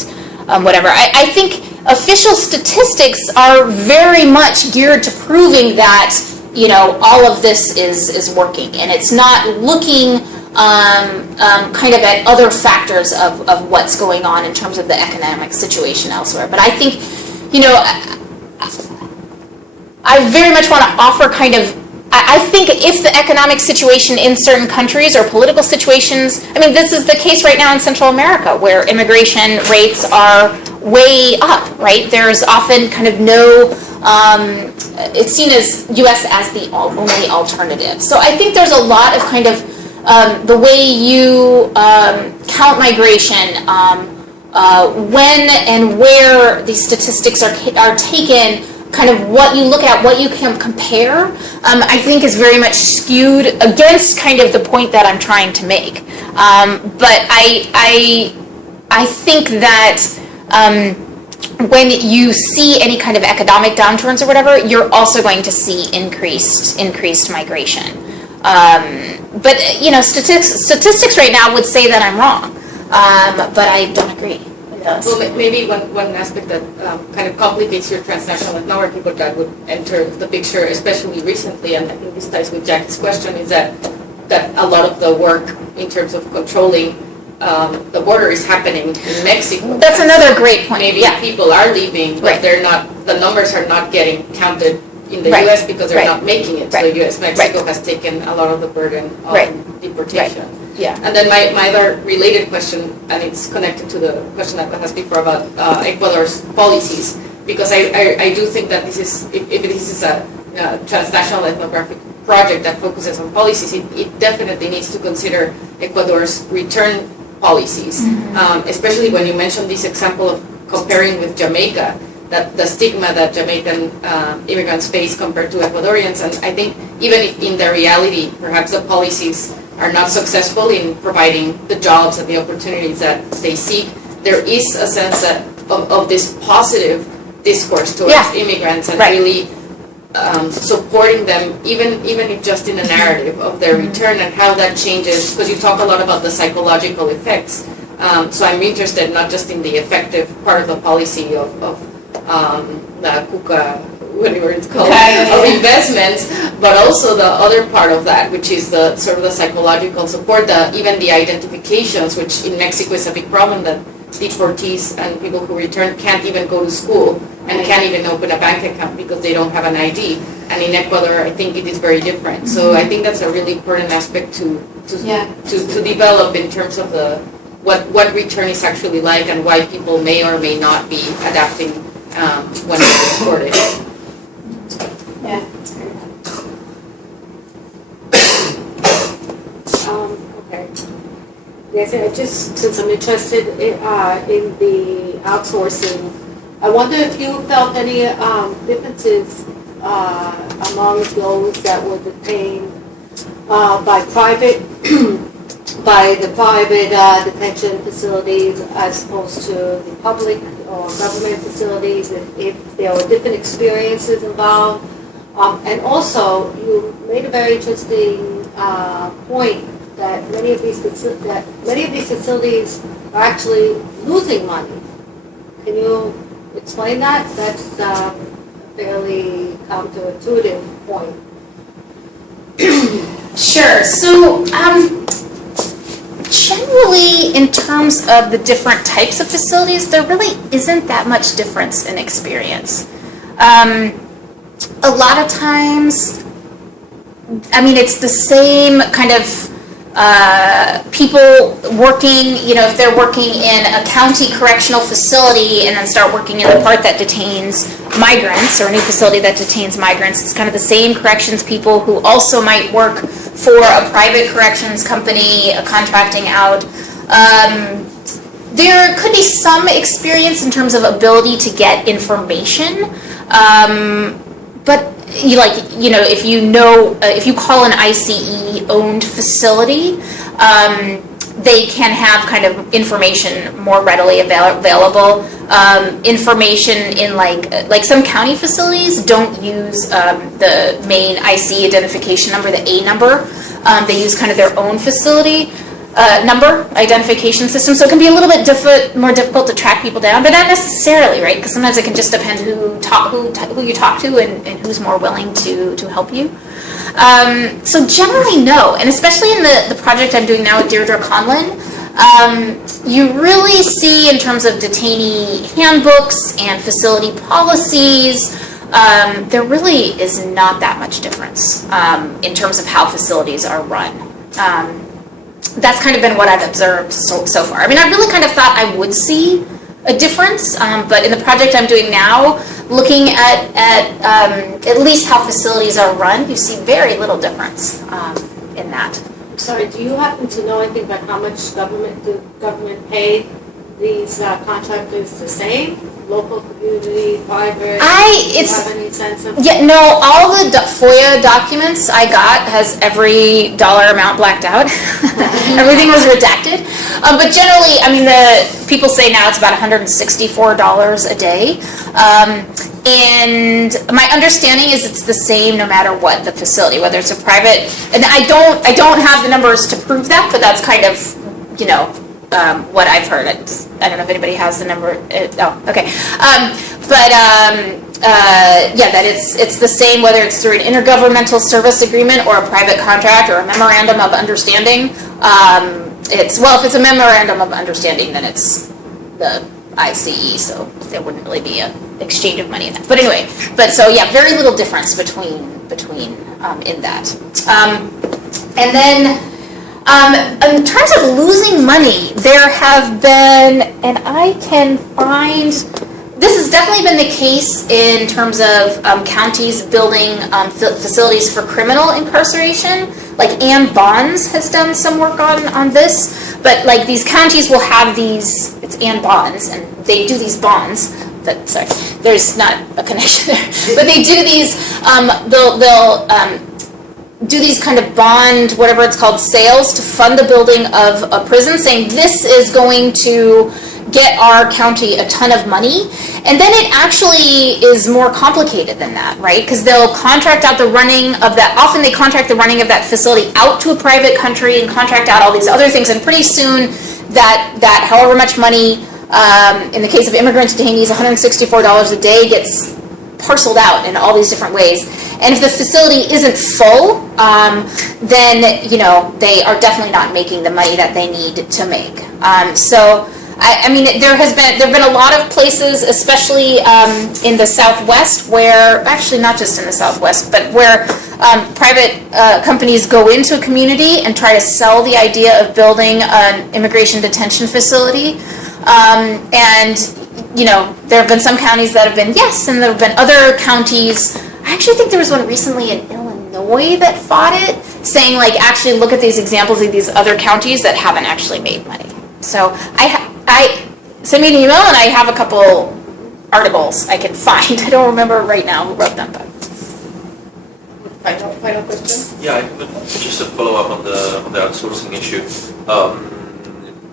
whatever. I think official statistics are very much geared to proving that, all of this is working, and it's not looking kind of at other factors of what's going on in terms of the economic situation elsewhere. But I think, I very much want to offer I think if the economic situation in certain countries or political situations, this is the case right now in Central America, where immigration rates are way up, right? There's often kind of no, it's seen as U.S. as the only alternative. So I think there's a lot of kind of the way you count migration, when and where these statistics are taken, kind of what you look at, what you can compare, I think is very much skewed against kind of the point that I'm trying to make. But I think that when you see any kind of economic downturns or whatever, you're also going to see increased migration. But statistics right now would say that I'm wrong, but I don't agree. Well, maybe one aspect that kind of complicates your transnational ethnography, but that would enter the picture, especially recently, and I think this ties with Jackie's question, is that a lot of the work in terms of controlling the border is happening in Mexico. That's another great point. Maybe people are leaving, but they're not. The numbers are not getting counted in the U.S. because they're not making it to the U.S. Mexico has taken a lot of the burden on deportation. Yeah. And then my other related question, and it's connected to the question that was asked before about Ecuador's policies, because I do think that this is, if this is a transnational ethnographic project that focuses on policies, it definitely needs to consider Ecuador's return policies, especially when you mentioned this example of comparing with Jamaica, that the stigma that Jamaican immigrants face compared to Ecuadorians, and I think even if in their reality, perhaps the policies are not successful in providing the jobs and the opportunities that they seek, there is a sense that of this positive discourse towards immigrants and really supporting them, even if just in a narrative of their return and how that changes, because you talk a lot about the psychological effects. So I'm interested not just in the effective part of the policy of the KUKA, whatever it's called, of investments, but also the other part of that, which is the sort of the psychological support, even the identifications, which in Mexico is a big problem, that deportees and people who return can't even go to school and can't even open a bank account because they don't have an ID. And in Ecuador, I think it is very different. So I think that's a really important aspect to develop in terms of what return is actually like and why people may or may not be adapting when they're deported. Yeah, that's very okay. Yes, I just, since I'm interested in the outsourcing, I wonder if you felt any differences among those that were detained by private, by the private detention facilities as opposed to the public or government facilities, if there were different experiences involved. And also, you made a very interesting point that many of these facilities are actually losing money. Can you explain that? That's a fairly counterintuitive point. Sure. So, generally, in terms of the different types of facilities, there really isn't that much difference in experience. A lot of times, I mean, it's the same kind of people working, you know, if they're working in a county correctional facility and then start working in the part that detains migrants, or a new facility that detains migrants, it's kind of the same corrections people who also might work for a private corrections company, contracting out. There could be some experience in terms of ability to get information, but if you call an ICE-owned facility, they can have kind of information more readily available. Information in like some county facilities don't use the main IC identification number, the A number. They use kind of their own facility number identification system, so it can be a little bit more difficult to track people down, but not necessarily, right? Because sometimes it can just depend who you talk to and who's more willing to help you. So generally, no, and especially in the project I'm doing now with Deirdre Conlon, you really see in terms of detainee handbooks and facility policies, there really is not that much difference in terms of how facilities are run. That's kind of been what I've observed so far. I mean, I really kind of thought I would see a difference, but in the project I'm doing now, looking at least how facilities are run, you see very little difference in that. Sorry, do you happen to know anything about how much government paid these contractors the same? Local, community, private? Do you have any sense of? Yeah, no, all the FOIA documents I got has every dollar amount blacked out. Everything was redacted. But generally, I mean, the people say now it's about $164 a day. And my understanding is it's the same no matter what the facility, whether it's a private, and I don't have the numbers to prove that, but that's kind of, what I've heard. I don't know if anybody has the number. Okay. That it's the same whether it's through an intergovernmental service agreement or a private contract or a memorandum of understanding. If it's a memorandum of understanding, then it's the ICE, so there wouldn't really be an exchange of money in that. But anyway, very little difference between in that. And then. In terms of losing money, there have been, and I can find, this has definitely been the case in terms of counties building facilities for criminal incarceration. Like Ann Bonds has done some work on this, but like these counties will have these, it's Ann Bonds, and they do these bonds. Sorry, there's not a connection there, but they do these. They'll do these kind of bond, whatever it's called, sales to fund the building of a prison, saying this is going to get our county a ton of money. And then it actually is more complicated than that, right? Because they'll contract out the running of that, often they contract the running of that facility out to a private country and contract out all these other things, and pretty soon that however much money, in the case of immigrant detainees, $164 a day gets parceled out in all these different ways. And if the facility isn't full, then they are definitely not making the money that they need to make. I mean, there have been a lot of places, especially in the Southwest, where actually not just in the Southwest, but where private companies go into a community and try to sell the idea of building an immigration detention facility, and there have been some counties that have been yes, and there have been other counties. I actually think there was one recently in Illinois that fought it, saying like, actually look at these examples of these other counties that haven't actually made money. So I send me an email and I have a couple articles I can find. I don't remember right now who wrote them, but. Final question? Yeah, just to follow up on the outsourcing issue.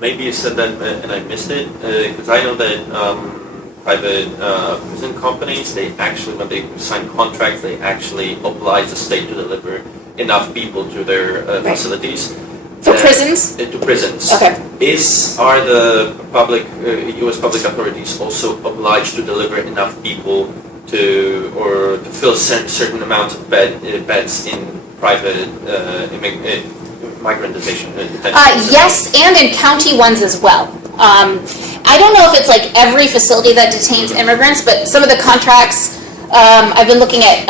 Maybe you said that and I missed it, because I know that private prison companies, they actually, when they sign contracts, they actually oblige the state to deliver enough people to their facilities. For prisons? To prisons. Okay. Are the public U.S. public authorities also obliged to deliver enough people to fill certain amounts of beds in private migrant detention? Yes, and in county ones as well. I don't know if it's like every facility that detains immigrants, but some of the contracts, I've been looking at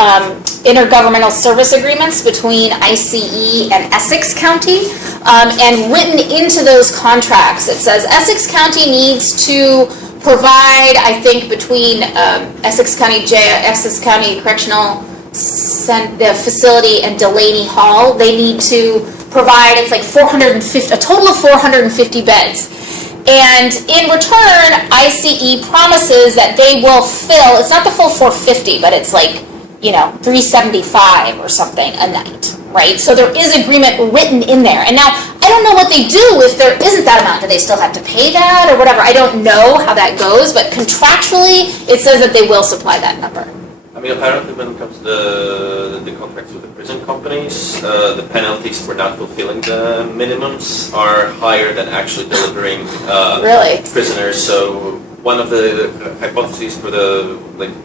intergovernmental service agreements between ICE and Essex County, and written into those contracts, it says Essex County needs to provide, I think, between Essex County Correctional the facility and Delaney Hall, they need to provide, it's like 450, a total of 450 beds. And in return, ICE promises that they will fill, it's not the full 450, but it's like, 375 or something a night, right? So there is agreement written in there. And now, I don't know what they do if there isn't that amount. Do they still have to pay that or whatever? I don't know how that goes, but contractually, it says that they will supply that number. I mean, apparently when it comes to the contracts with the prison companies, the penalties for not fulfilling the minimums are higher than actually delivering prisoners. So one of the hypotheses for the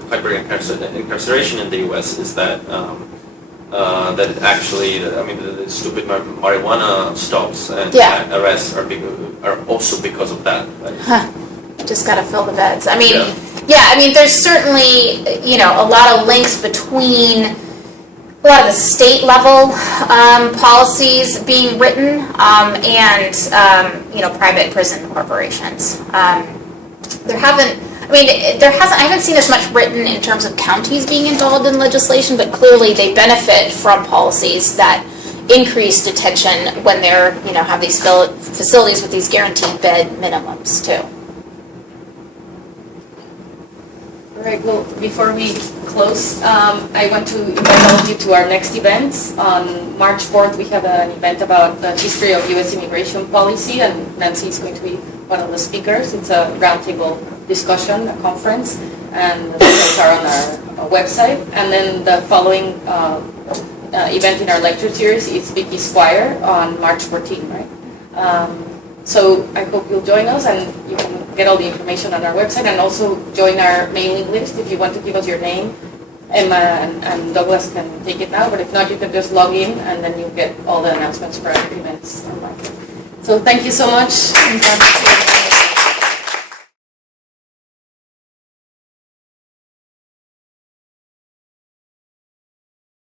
hyper-incarceration in the U.S. is that that it actually, the stupid marijuana stops and arrests are also because of that. Right? Just got to fill the beds. There's certainly, a lot of links between a lot of the state level policies being written and, private prison corporations. I haven't seen as much written in terms of counties being involved in legislation, but clearly they benefit from policies that increase detention when they're, have these facilities with these guaranteed bed minimums too. All right, well, before we close, I want to invite all of you to our next events. On March 4th, we have an event about the history of U.S. immigration policy, and Nancy is going to be one of the speakers. It's a roundtable discussion, a conference, and the details are on our website. And then the following event in our lecture series is Vicky Squire on March 14th, right? So I hope you'll join us, and you can get all the information on our website, and also join our mailing list if you want to give us your name. Emma and Douglas can take it now, but if not, you can just log in, and then you'll get all the announcements for our events online. So thank you so much.